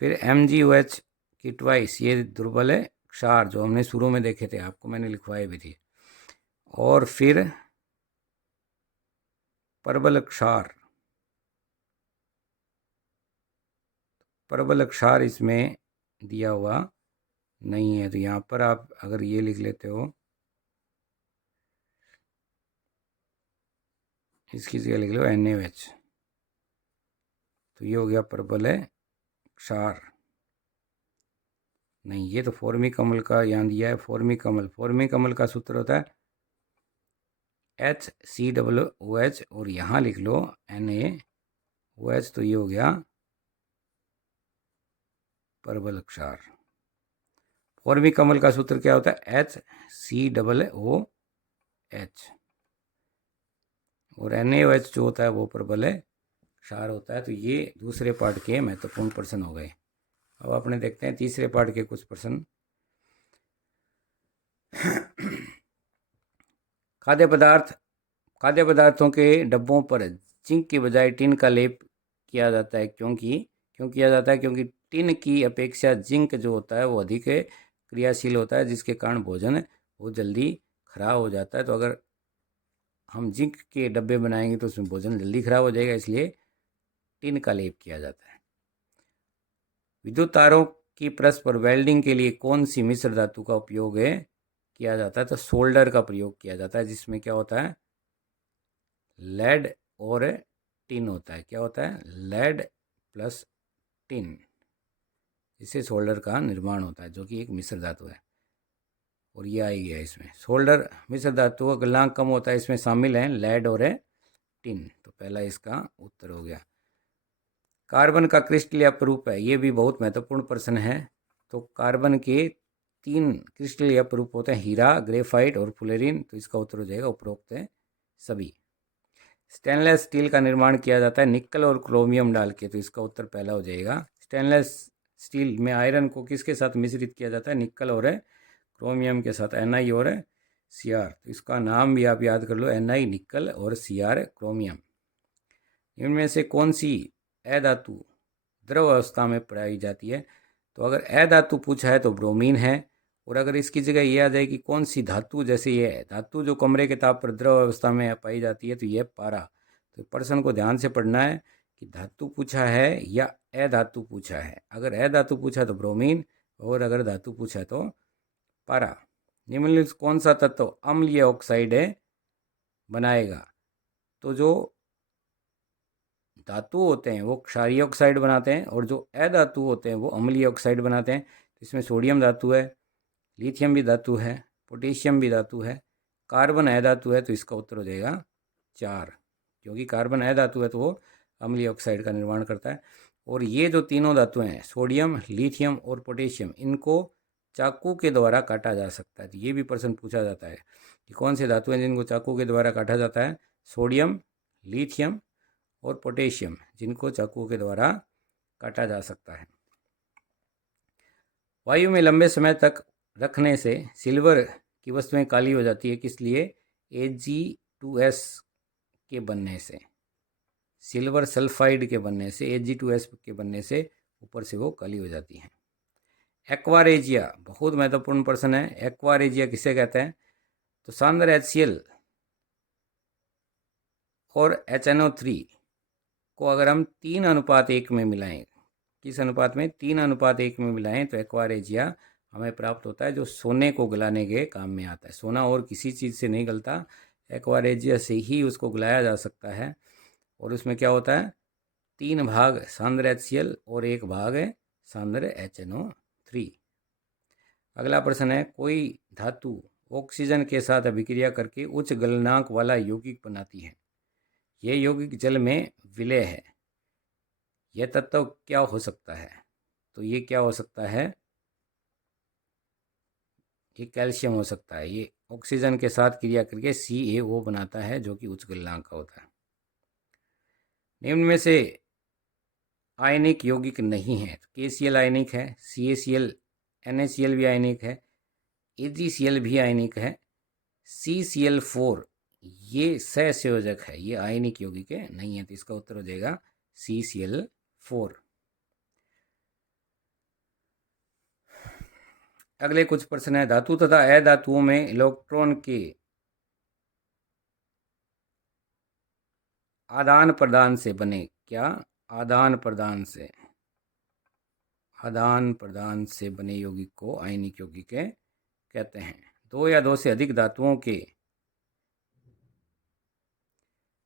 फिर MgOH की ट्वाइस, ये दुर्बल है क्षार, जो हमने शुरू में देखे थे, आपको मैंने लिखवाए भी थे। और फिर प्रबल क्षार, प्रबल क्षार इसमें दिया हुआ नहीं है, तो यहाँ पर आप अगर ये लिख लेते हो, इसकी जगह लिख लो NaOH, तो ये हो गया प्रबल है क्षार। नहीं, ये तो फॉर्मिक अम्ल का यहाँ दिया है। फॉर्मिक अम्ल, फॉर्मिक अम्ल का सूत्र होता है HCOOH, और यहाँ लिख लो NaOH, तो ये हो गया प्रबल क्षार। फॉर्मिक अम्ल का सूत्र क्या होता है? HCOOH, और NaOH जो होता है वो प्रबल है क्षार होता है। तो ये दूसरे पार्ट के महत्वपूर्ण प्रश्न हो गए। अब अपने देखते हैं तीसरे पार्ट के कुछ प्रश्न। खाद्य पदार्थों के डब्बों पर जिंक की बजाय टिन का लेप किया जाता है। क्यों किया जाता है? क्योंकि टिन की अपेक्षा जिंक जो होता है वो अधिक क्रियाशील होता है, जिसके कारण भोजन बहुत जल्दी खराब हो जाता है। तो अगर हम जिंक के डब्बे बनाएंगे तो उसमें भोजन जल्दी खराब हो जाएगा, इसलिए टिन का लेप किया जाता है। विद्युत तारों की परत पर वेल्डिंग के लिए कौन सी मिश्र धातु का उपयोग किया जाता है? तो सोल्डर का प्रयोग किया जाता है, जिसमें क्या होता है? लेड और टिन होता है। क्या होता है? लेड प्लस टिन, इससे सोल्डर का निर्माण होता है, जो कि एक मिश्र धातु है। और ये आई गया इसमें, सोल्डर मिश्र धातु का गलनांक कम होता है, इसमें शामिल हैं लेड और टिन। तो पहला इसका उत्तर हो गया। कार्बन का क्रिस्टलीय अपरूप है, ये भी बहुत महत्वपूर्ण प्रश्न है। तो कार्बन के 3 क्रिस्टलीय अपरूप होते हैं, हीरा, ग्रेफाइट और फुलेरिन। तो इसका उत्तर हो जाएगा उपरोक्त है सभी। स्टेनलेस स्टील का निर्माण किया जाता है निकल और क्रोमियम डाल के, तो इसका उत्तर पहला हो जाएगा। स्टेनलेस स्टील में आयरन को किसके साथ मिश्रित किया जाता है? निकल और क्रोमियम के साथ, Na और Cr। तो इसका नाम भी आप याद कर लो, Na निकल और Cr क्रोमियम। इनमें से कौन सी अधातु द्रव अवस्था में पाई जाती है? तो अगर अधातु पूछा है तो ब्रोमीन है, और अगर इसकी जगह ये आ जाए कि कौन सी धातु, जैसे ये धातु जो कमरे के ताप पर द्रव अवस्था में पाई जाती है, तो ये पारा। तो प्रश्न को ध्यान से पढ़ना है कि धातु पूछा है या अधातु पूछा है। अगर अधातु पूछा तो ब्रोमीन, और अगर धातु पूछा तो पारा। निम्नलिखित कौन सा तत्व अम्लीय ऑक्साइड बनाएगा? तो जो धातु होते हैं वो क्षारीय ऑक्साइड बनाते हैं, और जो अधातु होते हैं वो अम्लीय ऑक्साइड बनाते हैं। तो इसमें सोडियम धातु है, लिथियम भी धातु है, पोटेशियम भी धातु है, कार्बन अधातु है। तो इसका उत्तर हो जाएगा 4, क्योंकि कार्बन अधातु है तो वो अम्लीय ऑक्साइड का निर्माण करता है। और ये जो तीनों धातुएं हैं, सोडियम, लिथियम और पोटेशियम, इनको चाकू के द्वारा काटा जा सकता है। तो ये भी प्रश्न पूछा जाता है कि कौन से धातु हैं जिनको चाकू के द्वारा काटा जाता है? सोडियम, लिथियम और पोटेशियम, जिनको चाकू के द्वारा काटा जा सकता है। वायु में लंबे समय तक रखने से सिल्वर की वस्तुएं काली हो जाती है, किस लिए? Ag2S के बनने से, सिल्वर सल्फाइड के बनने से, Ag2S के बनने से ऊपर से वो काली हो जाती हैं। एक्वारेजिया बहुत महत्वपूर्ण प्रश्न है। एक्वारेजिया किसे कहते हैं? तो सांद्र HCl और HNO3 को अगर हम 3:1 में मिलाएं, किस अनुपात में? 3:1 में मिलाएं, तो एक्वारेजिया हमें प्राप्त होता है, जो सोने को गलाने के काम में आता है। सोना और किसी चीज़ से नहीं गलता, एक्वारेजिया से ही उसको गलाया जा सकता है। और उसमें क्या होता है? 3 भाग सांद्र HCl और 1 भाग सांद्र HNO3। अगला प्रश्न है, कोई धातु ऑक्सीजन के साथ अभिक्रिया करके उच्च गलनांक वाला यौगिक बनाती है। यह यौगिक जल में विलय है। यह तत्व क्या हो सकता है? तो ये क्या हो सकता है? ये कैल्शियम हो सकता है। ये ऑक्सीजन के साथ क्रिया करके CaO बनाता है, जो कि उच्च गलनांक का होता है। निम्न में से आयनिक यौगिक नहीं है। KCl आयनिक है, CaCl, NaCl भी आयनिक है, AgCl भी आयनिक है, CCl4 ये सहसंयोजक है, ये आयनिक यौगिक है नहीं है। तो इसका उत्तर हो जाएगा CCl4। अगले कुछ प्रश्न है। धातु तथा अधातुओं में इलेक्ट्रॉन के आदान प्रदान से बने, क्या? आदान प्रदान से बने यौगिक को आयनिक यौगिक कहते हैं। दो या दो से अधिक धातुओं के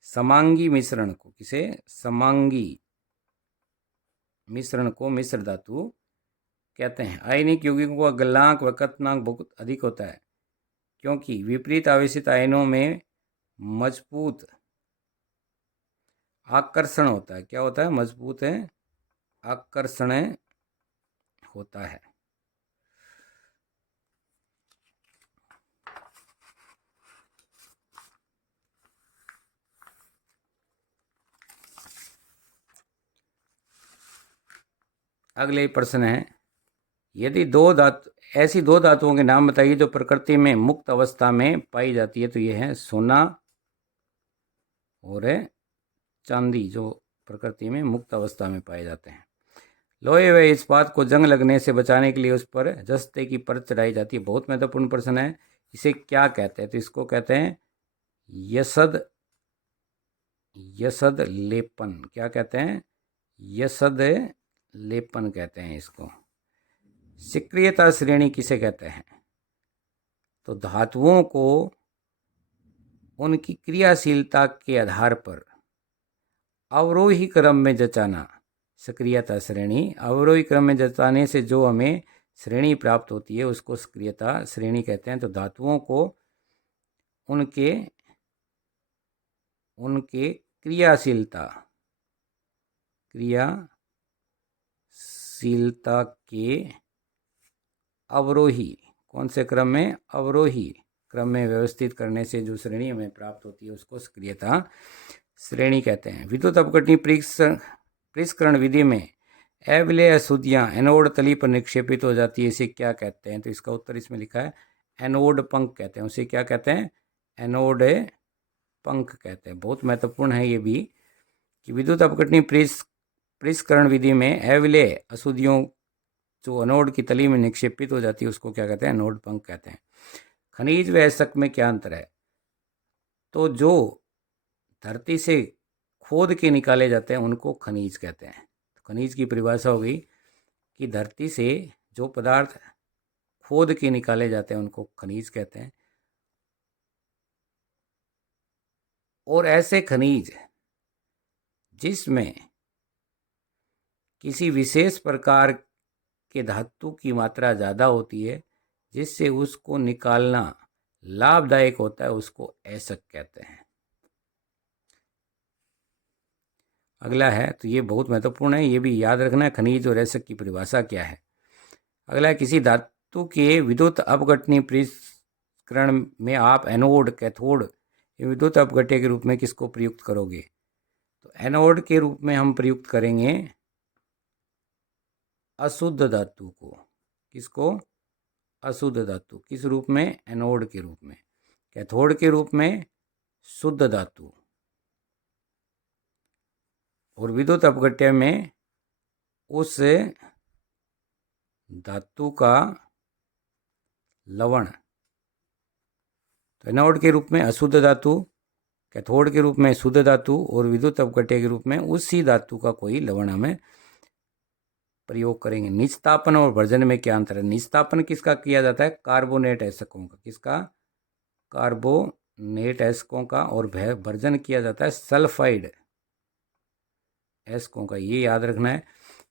समांगी मिश्रण को, किसे? समांगी मिश्रण को मिश्र धातु कहते हैं। आयनिक यौगिकों का गलनांक व कथनांक बहुत अधिक होता है, क्योंकि विपरीत आवेशित आयनों में मजबूत आकर्षण होता है। क्या होता है? मजबूत है आकर्षण होता है। अगले प्रश्न है, यदि ऐसी दो धातुओं के नाम बताइए जो प्रकृति में मुक्त अवस्था में पाई जाती है। तो ये है सोना और चांदी, जो प्रकृति में मुक्त अवस्था में पाए जाते हैं। लोहे व इस्पात को जंग लगने से बचाने के लिए उस पर जस्ते की परत चढ़ाई जाती है। बहुत महत्वपूर्ण प्रश्न है। इसे क्या कहते हैं? तो इसको कहते हैं यसद लेपन। क्या कहते हैं? यसद लेपन कहते हैं इसको। सक्रियता श्रेणी किसे कहते हैं? तो धातुओं को उनकी क्रियाशीलता के आधार पर अवरोही क्रम में जचाना, सक्रियता श्रेणी। अवरोही क्रम में जचाने से जो हमें श्रेणी प्राप्त होती है उसको सक्रियता श्रेणी कहते हैं। तो धातुओं को उनके क्रियाशीलता के अवरोही, कौन से क्रम में? अवरोही क्रम में व्यवस्थित करने से जो श्रेणी हमें प्राप्त होती है उसको सक्रियता श्रेणी कहते हैं। विद्युत अपघटनी पृथक्करण विधि में अविलेय अशुद्धियां एनोड तली पर निक्षेपित हो जाती है। इसे क्या कहते हैं? तो इसका उत्तर इसमें लिखा है एनोड पंख कहते हैं। उसे क्या कहते हैं? एनोड पंख कहते हैं। बहुत महत्वपूर्ण है ये भी कि विद्युत अपघटनी पृथक्करण विधि में अविलेय अशुद्धियों जो एनोड की तली में निक्षेपित हो जाती है उसको क्या कहते हैं? एनोड पंख कहते हैं। खनिज व अयस्क में क्या अंतर है? तो जो धरती से खोद के निकाले जाते हैं उनको खनिज कहते हैं। तो खनिज की परिभाषा होगी कि धरती से जो पदार्थ खोद के निकाले जाते हैं उनको खनिज कहते हैं। और ऐसे खनिज जिसमें किसी विशेष प्रकार के धातु की मात्रा ज़्यादा होती है, जिससे उसको निकालना लाभदायक होता है, उसको अयस्क कहते हैं। अगला है, तो ये बहुत महत्वपूर्ण है, ये भी याद रखना है, खनिज और अयस्क की परिभाषा क्या है। अगला है, किसी धातु के विद्युत अपघटनी पृथक्करण में आप एनोड, कैथोड, विद्युत अपघट्य के रूप में किसको प्रयुक्त करोगे? तो एनोड के रूप में हम प्रयुक्त करेंगे अशुद्ध धातु को। किसको? अशुद्ध धातु। किस रूप में? एनोड के रूप में। कैथोड के रूप में शुद्ध धातु। और विद्युत अपघट्य में उस धातु का लवण। तो एनोड के रूप में अशुद्ध धातु, कैथोड के रूप में शुद्ध धातु और विद्युत अपघट्य के रूप में उसी धातु का कोई लवण हमें प्रयोग करेंगे। निस्तापन और भर्जन में क्या अंतर है? निस्तापन किसका किया जाता है? कार्बोनेट अयस्कों का। किसका? कार्बोनेट अयस्कों का। और भर्जन किया जाता है सल्फाइड अयस्कों का। ये याद रखना है।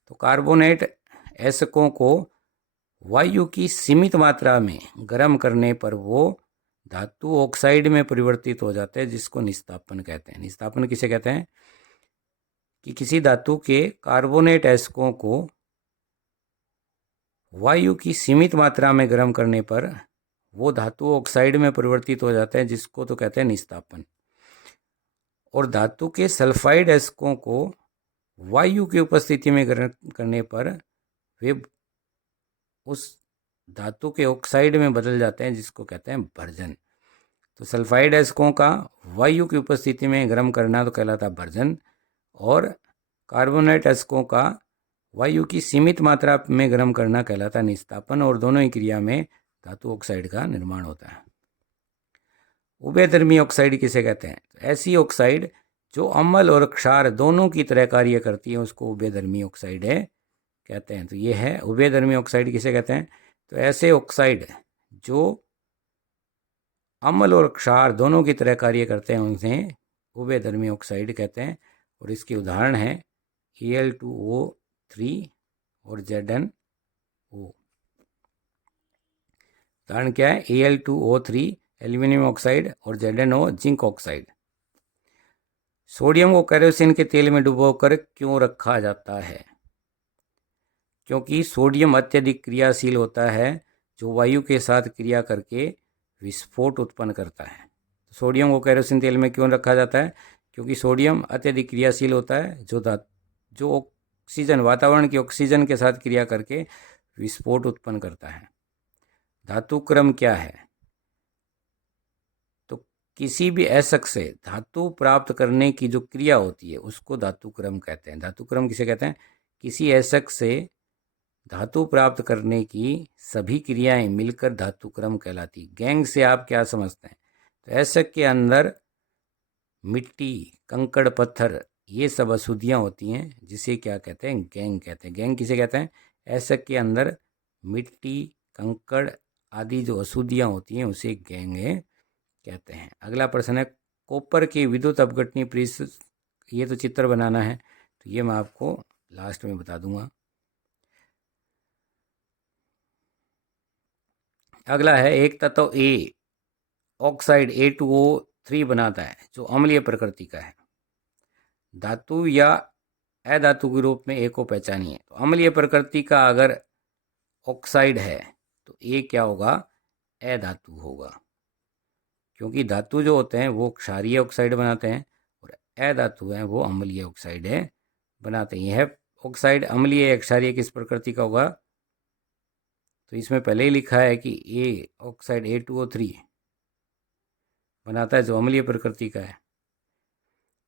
तो कार्बोनेट अयस्कों को वायु की सीमित मात्रा में गर्म करने पर वो धातु ऑक्साइड में परिवर्तित हो जाते हैं, जिसको निस्तापन कहते हैं। निस्तापन किसे कहते हैं कि किसी धातु के कार्बोनेट अयस्कों को वायु की सीमित मात्रा में गर्म करने पर वो धातु ऑक्साइड में परिवर्तित हो जाते हैं, जिसको तो कहते हैं निस्तापन। और धातु के सल्फाइड अयस्कों को वायु की उपस्थिति में गर्म करने पर वे उस धातु के ऑक्साइड में बदल जाते हैं, जिसको कहते हैं भर्जन। तो सल्फाइड अयस्कों का वायु की उपस्थिति में गर्म करना तो कहलाता भर्जन, और कार्बोनेट अयस्कों का वायु की सीमित मात्रा में गर्म करना कहलाता निस्तापन। और दोनों ही क्रिया में धातु ऑक्साइड का निर्माण होता है। उभयधर्मी ऑक्साइड किसे कहते हैं? ऐसी ऑक्साइड जो अम्ल और क्षार दोनों की तरह कार्य करती है, उसको उभयधर्मी ऑक्साइड है कहते हैं। तो ये है उभयधर्मी ऑक्साइड किसे कहते हैं? तो ऐसे ऑक्साइड जो अम्ल और क्षार दोनों की तरह कार्य करते हैं, उन्हें उभयधर्मी ऑक्साइड कहते हैं। और इसके उदाहरण है Al2O3 और ZnO। उदाहरण क्या है? Al2O3 एल्यूमिनियम ऑक्साइड और ZnO जिंक ऑक्साइड। सोडियम को केरोसिन के तेल में डुबोकर क्यों रखा जाता है? क्योंकि सोडियम अत्यधिक क्रियाशील होता है, जो वायु के साथ क्रिया करके विस्फोट उत्पन्न करता है। सोडियम को केरोसिन तेल में क्यों रखा जाता है? क्योंकि सोडियम अत्यधिक क्रियाशील होता है, जो ऑक्सीजन, वातावरण की ऑक्सीजन के साथ क्रिया करके विस्फोट उत्पन्न करता है। धातु क्रम क्या है? तो किसी भी ऐसक से धातु प्राप्त करने की जो क्रिया होती है, उसको धातु क्रम कहते हैं। धातु क्रम किसे कहते हैं? किसी ऐसक से धातु प्राप्त करने की सभी क्रियाएं मिलकर धातु क्रम कहलाती। गैंग से आप क्या समझते हैं? तो ऐसक के अंदर मिट्टी, कंकड़, पत्थर, ये सब अशुद्धियाँ होती हैं, जिसे क्या कहते हैं? गैंग कहते हैं। गैंग किसे कहते हैं? ऐसक के अंदर मिट्टी, कंकड़ आदि जो अशुद्धियाँ होती हैं, उसे गैंग कहते हैं। अगला प्रश्न है, कॉपर के विद्युत अपघटनी पृष्ठ, ये तो चित्र बनाना है, तो ये मैं आपको लास्ट में बता दूंगा। अगला है, एक तत्व ए ऑक्साइड A2O3 बनाता है, जो अम्लीय प्रकृति का है। धातु या अधातु के रूप में ए को पहचानिए। तो अम्लीय प्रकृति का अगर ऑक्साइड है तो ए क्या होगा? अधातु होगा, क्योंकि धातु जो होते हैं वो क्षारीय ऑक्साइड बनाते हैं और अधातु हैं वो अम्लीय ऑक्साइड बनाते हैं। यह ऑक्साइड अम्लीय या क्षारीय किस प्रकृति का होगा? तो इसमें पहले ही लिखा है कि ए ऑक्साइड A2O3 बनाता है, जो अम्लीय प्रकृति का है।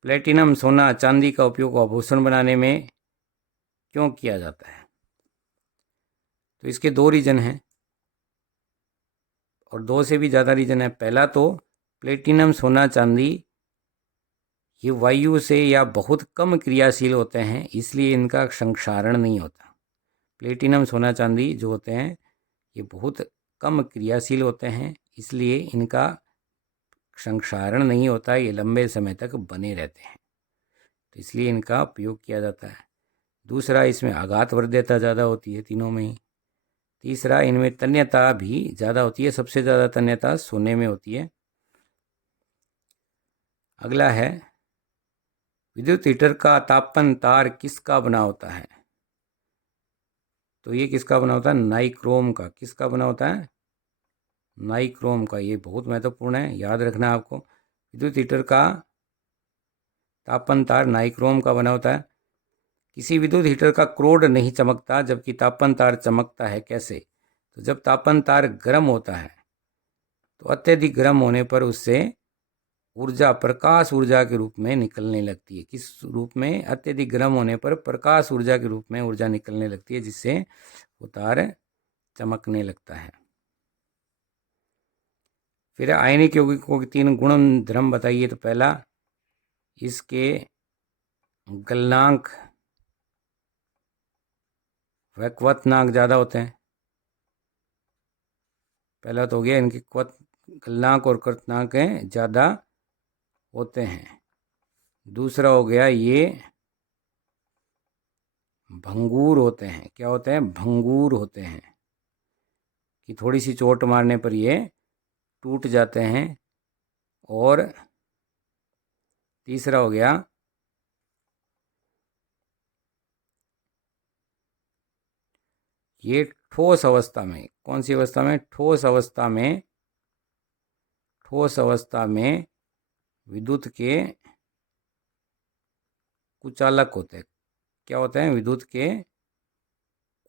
प्लेटिनम, सोना, चांदी का उपयोग आभूषण बनाने में क्यों किया जाता है? तो इसके दो रीजन हैं, और दो से भी ज़्यादा रीजन है। पहला तो प्लेटिनम, सोना, चांदी ये वायु से या बहुत कम क्रियाशील होते हैं, इसलिए इनका संक्षारण नहीं होता। प्लेटिनम, सोना, चांदी जो होते हैं ये बहुत कम क्रियाशील होते हैं, इसलिए इनका संक्षारण नहीं होता, ये लंबे समय तक बने रहते हैं, तो इसलिए इनका उपयोग किया जाता है। दूसरा, इसमें आघात वर्ध्यता ज़्यादा होती है तीनों में ही। तीसरा, इनमें तन्यता भी ज़्यादा होती है, सबसे ज़्यादा तन्यता सोने में होती है। अगला है, विद्युत हीटर का तापन तार किसका बना होता है? तो ये किसका बना होता है? नाइक्रोम का। किसका बना होता है? नाइक्रोम का। ये बहुत महत्वपूर्ण है, याद रखना आपको। विद्युत हीटर का तापन तार नाइक्रोम का बना होता है। किसी विद्युत हीटर का क्रोड नहीं चमकता, जबकि तापन तार चमकता है। कैसे? तो जब तापन तार गर्म होता है तो अत्यधिक गर्म होने पर उससे ऊर्जा, प्रकाश ऊर्जा के रूप में निकलने लगती है। किस रूप में? अत्यधिक गर्म होने पर प्रकाश ऊर्जा के रूप में ऊर्जा निकलने लगती है, जिससे वो तार चमकने लगता है। फिर आयनिक यौगिकों के 3 गुण धर्म बताइए। तो पहला, इसके गलनांक व क्वथनांक ज़्यादा होते हैं। पहला तो हो गया, इनके गलनांक और क्वथनांक ज़्यादा होते हैं। दूसरा हो गया, ये भंगुर होते हैं। क्या होते हैं? भंगुर होते हैं। कि थोड़ी सी चोट मारने पर ये टूट जाते हैं। और तीसरा हो गया ये ठोस अवस्था में। कौन सी अवस्था में? ठोस अवस्था में। ठोस अवस्था में विद्युत के कुचालक होते हैं। क्या होते हैं? विद्युत के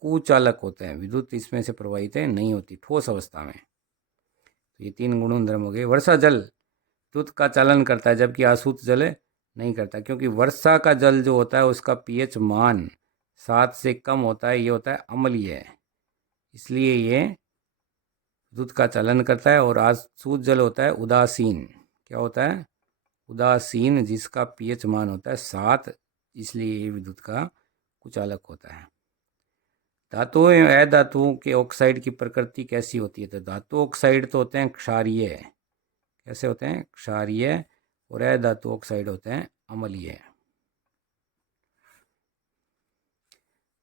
कुचालक होते हैं। विद्युत इसमें से प्रवाहित नहीं होती ठोस अवस्था में। तो ये 3 गुणधर्म हो गए। वर्षा जल विद्युत का चालन करता है, जबकि आसूत जल नहीं करता, क्योंकि वर्षा का जल जो होता है उसका पीएच मान 7 से कम होता है। ये होता है अम्लीय, इसलिए ये विद्युत का चालन करता है। और आसूत जल होता है उदासीन। क्या होता है? उदासीन, जिसका पीएच मान होता है 7, इसलिए ये विद्युत का कुचालक होता है। धातुओं एवं अधातुओं के ऑक्साइड की प्रकृति कैसी होती है? तो धातु ऑक्साइड तो होते हैं क्षारीय। कैसे होते हैं? क्षारीय। और अधातु ऑक्साइड होते हैं अम्लीय।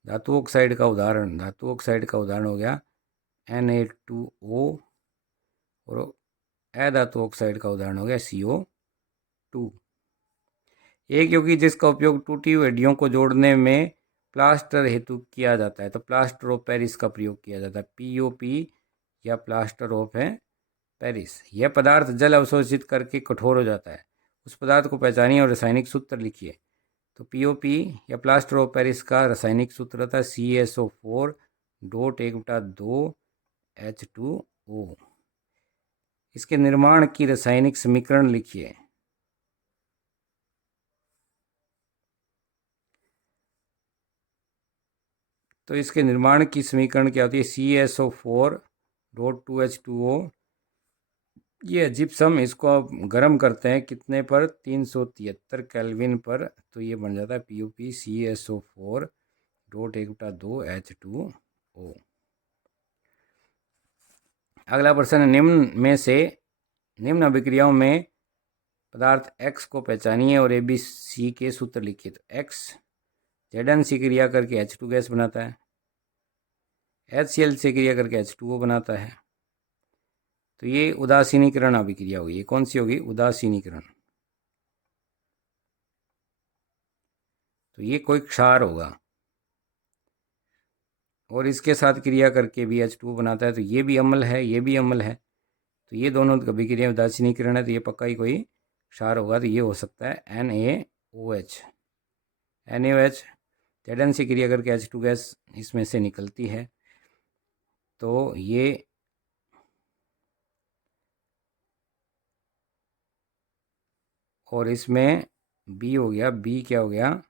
धातु ऑक्साइड का उदाहरण हो गया Na2O। और अधातु ऑक्साइड का उदाहरण हो गया CO2। एक यौगिक जिसका उपयोग टूटी हुई हड्डियों को जोड़ने में प्लास्टर हेतु किया जाता है, तो प्लास्टर ऑफ पेरिस का प्रयोग किया जाता है। POP या प्लास्टर ऑफ पेरिस। यह पदार्थ जल अवशोषित करके कठोर हो जाता है। उस पदार्थ को पहचानिए और रासायनिक सूत्र लिखिए। तो POP या प्लास्टर ऑफ पेरिस का रासायनिक सूत्र था CSO4.1/2H2O। इसके निर्माण की रासायनिक समीकरण लिखिए। तो इसके निर्माण की समीकरण क्या होती है? CSO4.2H2O। ये जिप्सम, इसको आप गर्म करते हैं कितने पर? 373 केल्विन पर। तो ये बन जाता है POP CSO4.1/2H2O। अगला प्रश्न, निम्न अभिक्रियाओं में पदार्थ X को पहचानिए और ABC के सूत्र लिखिए। तो X Zn से क्रिया करके H2 गैस बनाता है, HCl से क्रिया करके H2O बनाता है। तो ये उदासीनीकरण अभिक्रिया होगी। ये कौन सी होगी? उदासीनीकरण। तो ये कोई क्षार होगा और इसके साथ क्रिया करके भी H2O बनाता है। तो ये भी अम्ल है, ये भी अम्ल है। तो ये दोनों अभिक्रिया उदासीनीकरण है, तो ये पक्का ही कोई क्षार होगा। तो ये हो सकता है NaOH। NaOH Zn से क्रिया करके H2 गैस इसमें से निकलती है। तो ये और इसमें B हो गया। B क्या हो गया?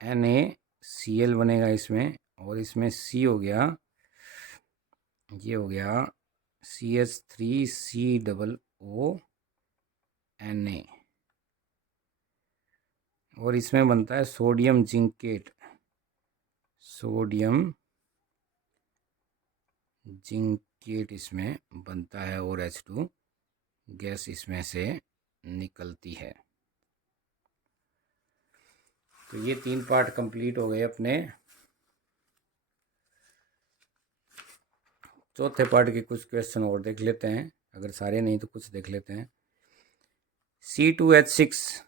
NaCl बनेगा इसमें। और इसमें C हो गया, ये हो गया CH3COONA। और इसमें बनता है सोडियम जिंकेट। सोडियम जिंकेट इसमें बनता है और H2 गैस इसमें से निकलती है। तो ये 3 पार्ट कंप्लीट हो गए अपने। चौथे पार्ट के कुछ क्वेश्चन और देख लेते हैं, अगर सारे नहीं तो कुछ देख लेते हैं। C2H6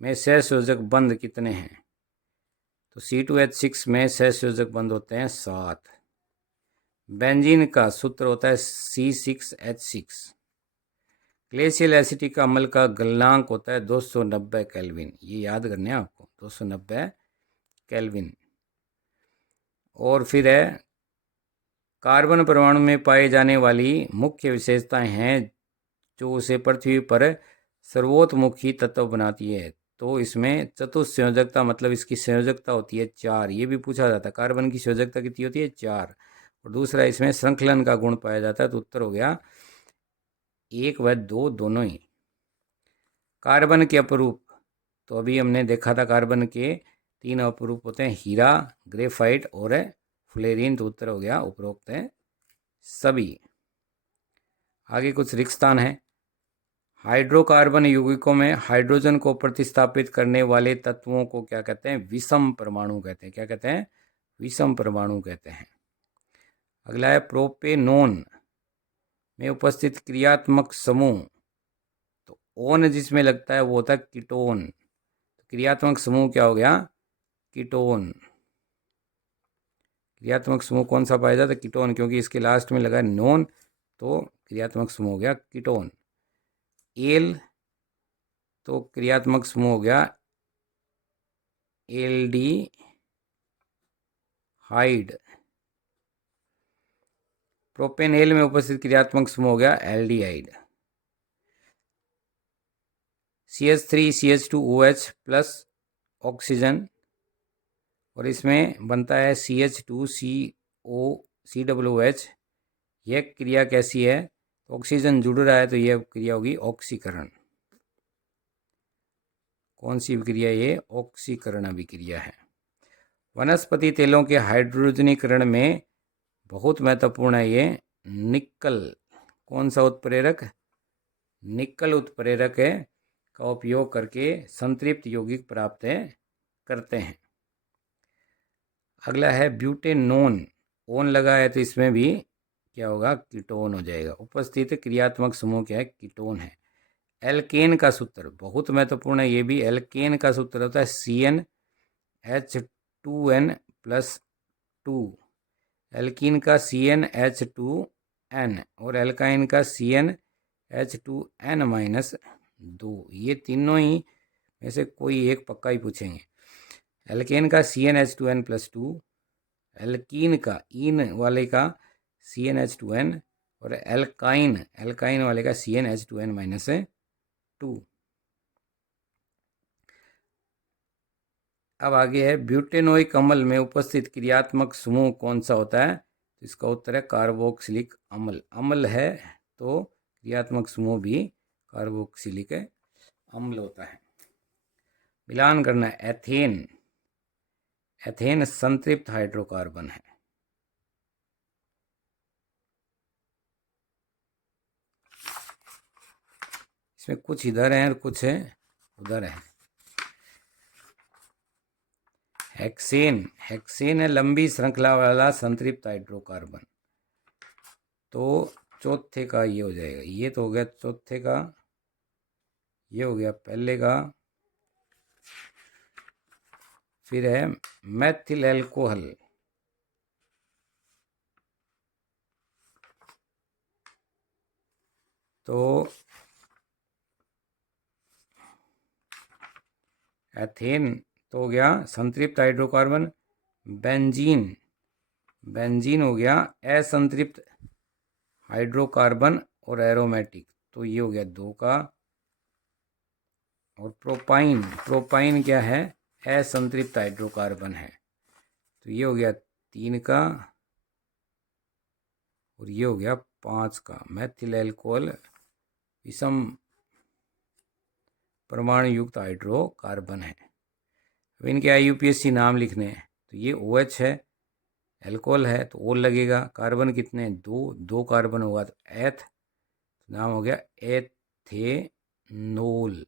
में सहसंयोजक बंध कितने हैं? तो C2H6 में सहसंयोजक बंध होते हैं 7। बेंजीन का सूत्र होता है C6H6। ग्लेशियल एसिटिक अम्ल का गलनांक होता है 290 केल्विन। ये याद करने हैं आपको, 290 केल्विन। और फिर है कार्बन परमाणु में पाई जाने वाली मुख्य विशेषताएं हैं जो उसे पृथ्वी पर सर्वोतमुखी तत्व बनाती है। तो इसमें चतुस्संयोजकता, मतलब इसकी संयोजकता होती है 4। ये भी पूछा जाता है, कार्बन की संयोजकता कितनी होती है? 4। और दूसरा इसमें श्रृंखलन का गुण पाया जाता है। तो उत्तर हो गया 1 व 2 दोनों ही। कार्बन के अपरूप, तो अभी हमने देखा था कार्बन के 3 अपरूप होते हैं, हीरा, ग्रेफाइट और फ्लोरीन। तो उत्तर हो गया उपरोक्त है सभी। आगे कुछ रिक्त स्थान है। हाइड्रोकार्बन यौगिकों में हाइड्रोजन को प्रतिस्थापित करने वाले तत्वों को क्या कहते हैं? विषम परमाणु कहते हैं। क्या कहते हैं? विषम परमाणु कहते हैं। अगला है प्रोपेनोन में उपस्थित क्रियात्मक समूह। तो ओन जिसमें लगता है वो होता है कीटोन। तो क्रियात्मक समूह क्या हो गया? कीटोन। क्रियात्मक समूह कौन सा पाया जाता है? कीटोन, क्योंकि इसके लास्ट में लगा नोन, तो क्रियात्मक समूह हो गया कीटोन। एल तो क्रियात्मक समूह हो गया एल्डी हाइड। प्रोपेनेल में उपस्थित क्रियात्मक समूह हो गया एल्डिहाइड। CH3CH2OH प्लस ऑक्सीजन, और इसमें बनता है CH2COCOOH। यह क्रिया कैसी है? ऑक्सीजन जुड़ रहा है तो यह क्रिया होगी ऑक्सीकरण। कौन सी अभिक्रिया? ये ऑक्सीकरण अभिक्रिया है। वनस्पति तेलों के हाइड्रोजनीकरण में बहुत महत्वपूर्ण है ये निकल। कौन सा उत्प्रेरक? निकल उत्प्रेरक है का उपयोग करके संतृप्त यौगिक प्राप्त करते हैं। अगला है ब्यूटेनोन। ओन लगा है तो इसमें भी क्या होगा? कीटोन हो जाएगा। उपस्थित क्रियात्मक समूह क्या है? कीटोन है। एल्केन का सूत्र बहुत महत्वपूर्ण है ये भी। एल्केन का सूत्र होता है CnH2n+2। एल्कीन का CnH2n और एल्काइन का CnH2n-2। ये तीनों ही में से कोई एक पक्का ही पूछेंगे। एल्केन का CnH2n+2, एल्कीन का इन वाले का CnH2n, और एल्काइन वाले का CnH2n-2। अब आगे है ब्यूटेनोइक अम्ल में उपस्थित क्रियात्मक समूह कौन सा होता है? तो इसका उत्तर है कार्बोक्सिलिक अम्ल। अम्ल है तो क्रियात्मक समूह भी कार्बोक्सिलिक अम्ल होता है। मिलान करना है। एथेन संतृप्त हाइड्रोकार्बन है। इसमें कुछ इधर है और कुछ है उधर है। हेक्सेन है लंबी श्रृंखला वाला संतृप्त हाइड्रोकार्बन। तो चौथे का ये हो जाएगा। ये तो हो गया चौथे का, ये हो गया पहले का। फिर है मैथिल एल्कोहल। तो एथेन तो हो गया संतृप्त हाइड्रोकार्बन। बेंजीन हो गया असंतृप्त हाइड्रोकार्बन और एरोमेटिक। तो ये हो गया 2 का। और प्रोपाइन क्या है? असंतृप्त हाइड्रोकार्बन है। तो ये हो गया 3 का और ये हो गया 5 का। मैथिल एल्कोहल विषम परमाणु युक्त हाइड्रोकार्बन है। अब इनके IUPAC नाम लिखने हैं। तो ये OH है, एल्कोहल है तो O लगेगा। कार्बन कितने? 2 कार्बन होगा तो एथ, नाम हो गया एथेनोल।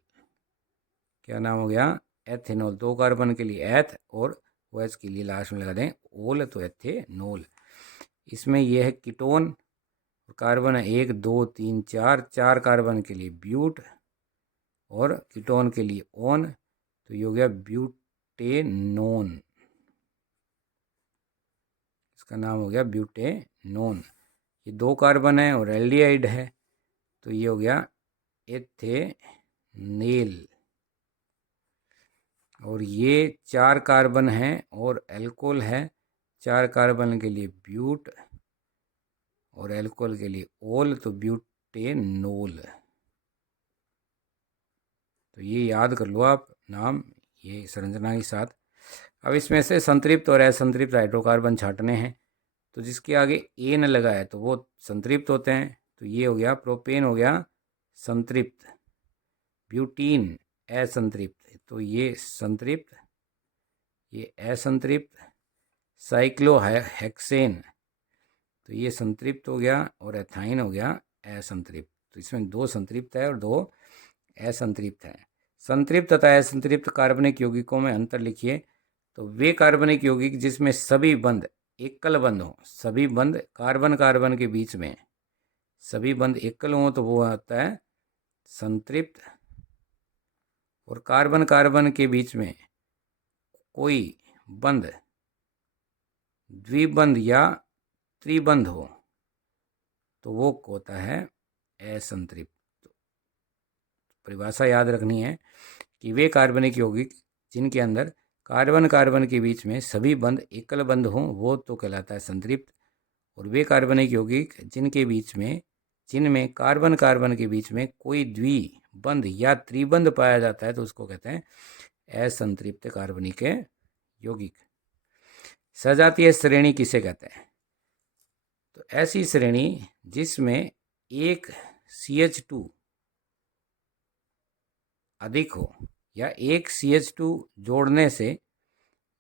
क्या नाम हो गया? एथेनोल। 2 कार्बन के लिए एथ और OH के लिए लास्ट में लगा दें ओल, तो एथेनोल। इसमें यह है कीटोन। कार्बन है 1 2 3 4। 4 कार्बन के लिए ब्यूट और कीटोन के लिए ओन, तो ये हो गया ब्यूटेनोन। इसका नाम हो गया ब्यूटेनोन। ये 2 कार्बन है और एल्डिहाइड है तो ये हो गया एथेनेल। और ये 4 कार्बन है और एल्कोहल है। 4 कार्बन के लिए ब्यूट और एल्कोहल के लिए ओल, तो ब्यूटेनोल। तो ये याद कर लो आप नाम, ये संरचना के साथ। अब इसमें से संतृप्त और असंतृप्त हाइड्रोकार्बन छांटने हैं। तो जिसके आगे एन लगा है तो वो संतृप्त होते हैं। तो ये हो गया प्रोपेन हो गया संतृप्त, ब्यूटीन असंतृप्त, तो ये संतृप्त, ये असंतृप्त। साइक्लोहेक्सेन तो ये संतृप्त हो गया और एथाइन हो गया असंतृप्त। तो इसमें 2 संतृप्त है और 2 असंतृप्त है। संतृप्त तथा असंतृप्त कार्बनिक यौगिकों में अंतर लिखिए। तो वे कार्बनिक यौगिक जिसमें सभी बंध एकल बंध हो, सभी बंध कार्बन कार्बन के बीच में सभी बंध एकल हो तो वो आता है संतृप्त, और कार्बन कार्बन के बीच में कोई बंध द्विबंध या त्रिबंध हो तो वो होता है असंतृप्त। परिभाषा याद रखनी है कि वे कार्बनिक यौगिक जिनके अंदर कार्बन कार्बन के बीच में सभी बंध एकल बंध हों वो तो कहलाता है संतृप्त, और वे कार्बनिक यौगिक जिनमें कार्बन कार्बन के बीच में कोई द्विबंध या त्रिबंध पाया जाता है तो उसको कहते हैं असंतृप्त कार्बनिक यौगिक। सजातीय श्रेणी किसे कहते हैं? तो ऐसी श्रेणी जिसमें एक CH2 अधिक हो या एक CH2 जोड़ने से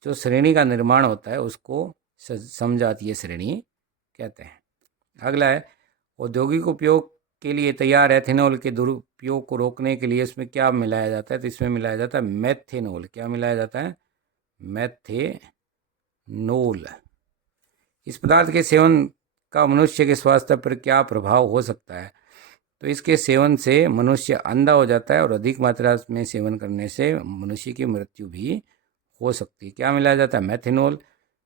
जो श्रेणी का निर्माण होता है उसको समजातीय श्रेणी कहते हैं। अगला है औद्योगिक उपयोग के लिए तैयार एथेनॉल के दुरुपयोग को रोकने के लिए इसमें क्या मिलाया जाता है? तो इसमें मिलाया जाता है मेथेनॉल। क्या मिलाया जाता है? मेथेनॉल। इस पदार्थ के सेवन का मनुष्य के स्वास्थ्य पर क्या प्रभाव हो सकता है? तो इसके सेवन से मनुष्य अंधा हो जाता है और अधिक मात्रा में सेवन करने से मनुष्य की मृत्यु भी हो सकती है। क्या मिलाया जाता है? मेथेनॉल।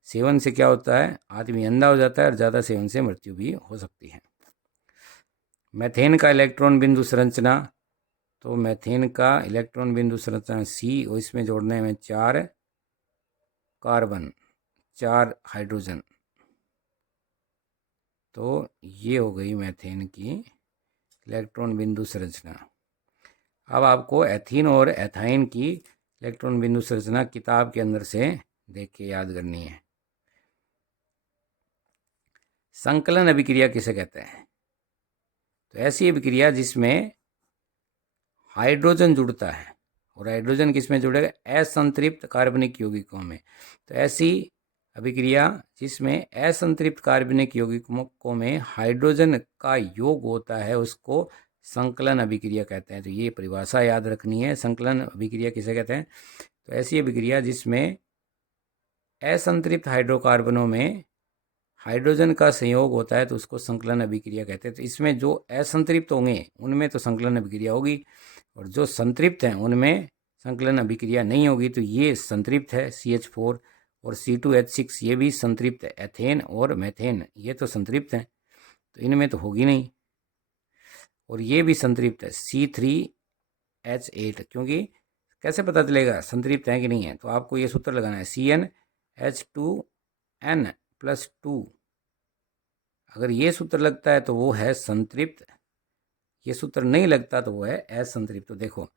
सेवन से क्या होता है? आदमी अंधा हो जाता है और ज़्यादा सेवन से मृत्यु भी हो सकती है। मेथेन का इलेक्ट्रॉन बिंदु संरचना, तो मेथेन का इलेक्ट्रॉन बिंदु संरचना C और इसमें जोड़ने में 4 कार्बन 4 हाइड्रोजन, तो ये हो गई मेथेन की इलेक्ट्रॉन बिंदु संरचना। अब आपको एथीन और एथाइन की इलेक्ट्रॉन बिंदु संरचना किताब के अंदर से देख के याद करनी है। संकलन अभिक्रिया किसे कहते हैं? तो ऐसी अभिक्रिया जिसमें हाइड्रोजन जुड़ता है, और हाइड्रोजन किसमें जुड़ेगा? असंतृप्त कार्बनिक यौगिकों में। तो ऐसी अभिक्रिया जिसमें असंतृप्त कार्बनिक यौगिकों में हाइड्रोजन का योग होता है उसको संकलन अभिक्रिया कहते हैं। तो ये परिभाषा याद रखनी है, संकलन अभिक्रिया किसे कहते हैं? तो ऐसी अभिक्रिया जिसमें असंतृप्त हाइड्रोकार्बनों में हाइड्रोजन का संयोग होता है तो उसको संकलन अभिक्रिया कहते हैं। तो इसमें जो असंतृप्त होंगे उनमें तो संकलन अभिक्रिया होगी, और जो संतृप्त हैं उनमें संकलन अभिक्रिया नहीं होगी। तो ये संतृप्त है CH4 और C2H6, ये भी संतृप्त है। एथेन और मेथेन ये तो संतृप्त हैं, तो इनमें तो होगी नहीं। और ये भी संतृप्त है C3H8, क्योंकि कैसे पता चलेगा संतृप्त है कि नहीं है? तो आपको ये सूत्र लगाना है CnH2n+2। अगर ये सूत्र लगता है तो वो है संतृप्त, ये सूत्र नहीं लगता तो वो है असंतृप्त। तो देखो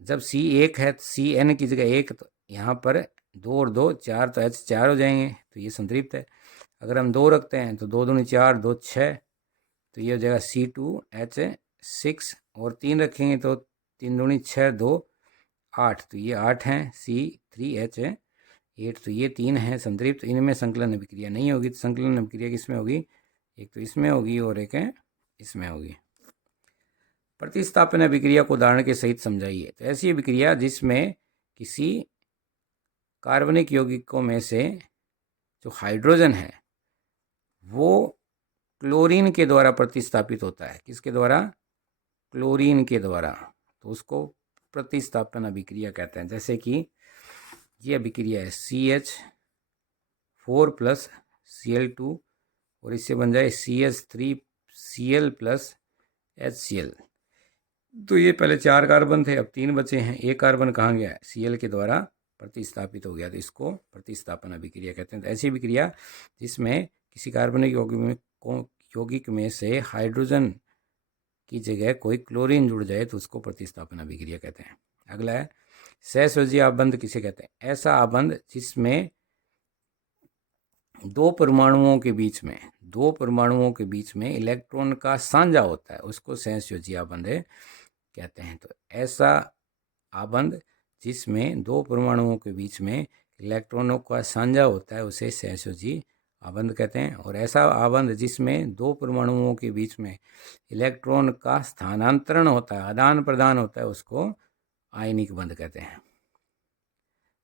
जब C1 है Cn की जगह 1, तो यहाँ पर 2 और 2 4, तो H4 हो जाएंगे, तो ये संतृप्त है। अगर हम 2 रखते हैं तो 2 दूनी 4, 2 6, तो ये हो जाएगा C2H6, और 3 रखेंगे तो 3 दूनी 6, 2 8, तो ये 8 हैं C3H8, तो ये 3 हैं संतृप्त। इनमें संकलन अभिक्रिया नहीं होगी। तो संकलन अभिक्रिया किसमें होगी? एक तो इसमें होगी और एक है इसमें होगी। प्रतिस्थापन अभिक्रिया को उदाहरण के सहित समझाइए। तो ऐसी अभिक्रिया जिसमें किसी कार्बनिक यौगिकों में से जो हाइड्रोजन है वो क्लोरीन के द्वारा प्रतिस्थापित होता है। किसके द्वारा? क्लोरीन के द्वारा, तो उसको प्रतिस्थापन अभिक्रिया कहते हैं। जैसे कि ये अभिक्रिया है CH4 + Cl2 और इससे बन जाए CH3Cl + HCl। तो ये पहले 4 कार्बन थे, अब 3 बचे हैं। एक कार्बन कहाँ गया है? Cl के द्वारा प्रतिस्थापित हो गया, तो इसको प्रतिस्थापन अभिक्रिया कहते हैं। तो ऐसी अभिक्रिया जिसमें किसी कार्बनिक यौगिक में से हाइड्रोजन की जगह कोई क्लोरीन जुड़ जाए तो उसको प्रतिस्थापन अभिक्रिया कहते हैं। अगला है सहसंयोजी आबंध किसे कहते हैं? ऐसा आबंध जिसमें दो परमाणुओं के बीच में इलेक्ट्रॉन का साझा होता है उसको सहसंयोजी आबंध कहते हैं। तो ऐसा आबंध जिसमें दो परमाणुओं के बीच में इलेक्ट्रॉनों का साझा होता है उसे सहसंयोजी आबंध कहते हैं। और ऐसा आबंध जिसमें दो परमाणुओं के बीच में इलेक्ट्रॉन का स्थानांतरण होता है, आदान प्रदान होता है, उसको आयनिक बंध कहते हैं।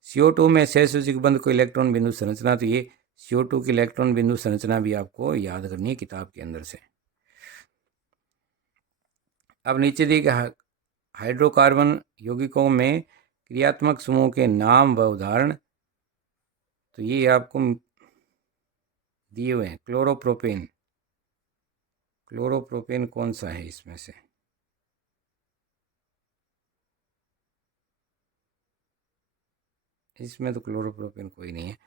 CO2 में सहसंयोजी बंध को इलेक्ट्रॉन बिंदु संरचना, तो ये CO2 की इलेक्ट्रॉन बिंदु संरचना भी आपको याद करनी है किताब के अंदर से। अब नीचे दिए गए हाइड्रोकार्बन यौगिकों में क्रियात्मक समूह के नाम व उदाहरण, तो ये आपको दिए हुए हैं। क्लोरोप्रोपेन, क्लोरोप्रोपेन कौन सा है इसमें से? इसमें तो क्लोरोप्रोपेन कोई नहीं है।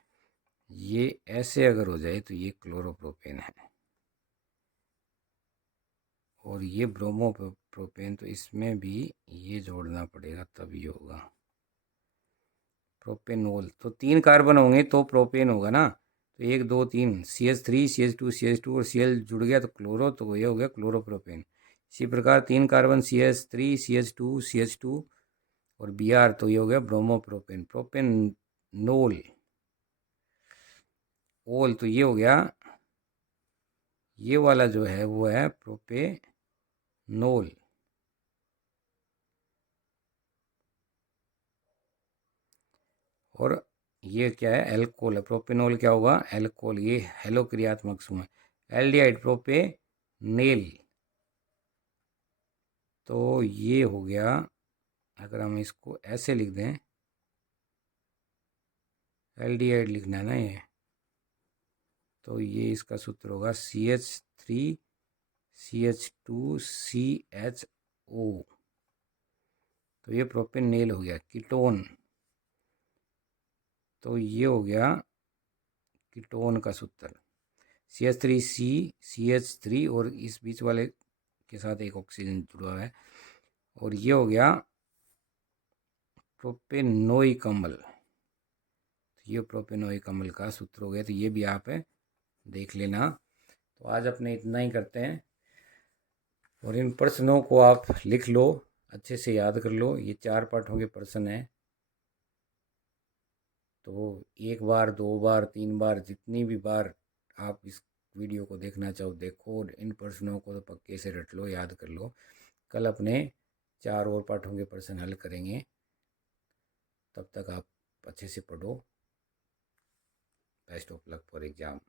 ये ऐसे अगर हो जाए तो ये क्लोरोप्रोपेन है, और ये ब्रोमोप्रोपेन, तो इसमें भी ये जोड़ना पड़ेगा तभी होगा। प्रोपेनोल, तो 3 कार्बन होंगे तो प्रोपेन होगा ना। तो 1 2 3 CH3 CH2 CH2 और Cl जुड़ गया तो क्लोरो, तो ये हो गया क्लोरोप्रोपेन। इसी प्रकार 3 कार्बन CH3 CH2 CH2 और Br, तो ये हो गया ब्रोमोप्रोपेन। प्रोपेनोल ओल, तो ये हो गया, ये वाला जो है वो है प्रोपेनोल। और ये क्या है? एल्कोहल है। प्रोपेनोल क्या होगा? एल्कोहल। ये हेलो क्रियात्मक समूह है। एल्डिहाइड प्रोपेनेल, तो ये हो गया, अगर हम इसको ऐसे लिख दें, एल्डिहाइड लिखना है ना ये, तो ये इसका सूत्र होगा CH3 CH2 CHO, तो ये प्रोपेनेल हो गया। कीटोन, तो ये हो गया कीटोन का सूत्र CH3C CH3, और इस बीच वाले के साथ एक ऑक्सीजन जुड़ा हुआ है, और ये हो गया प्रोपेनोइक अम्ल। तो ये प्रोपेनोइक अम्ल का सूत्र हो गया, तो ये भी आप देख लेना। तो आज अपने इतना ही करते हैं, और इन प्रश्नों को आप लिख लो, अच्छे से याद कर लो। ये 4 पाठों के प्रश्न हैं, तो 1 बार 2 बार 3 बार जितनी भी बार आप इस वीडियो को देखना चाहो देखो, और इन प्रश्नों को तो पक्के से रट लो, याद कर लो। कल अपने 4 और पाठों के प्रश्न हल करेंगे, तब तक आप अच्छे से पढ़ो। Best of luck for exam.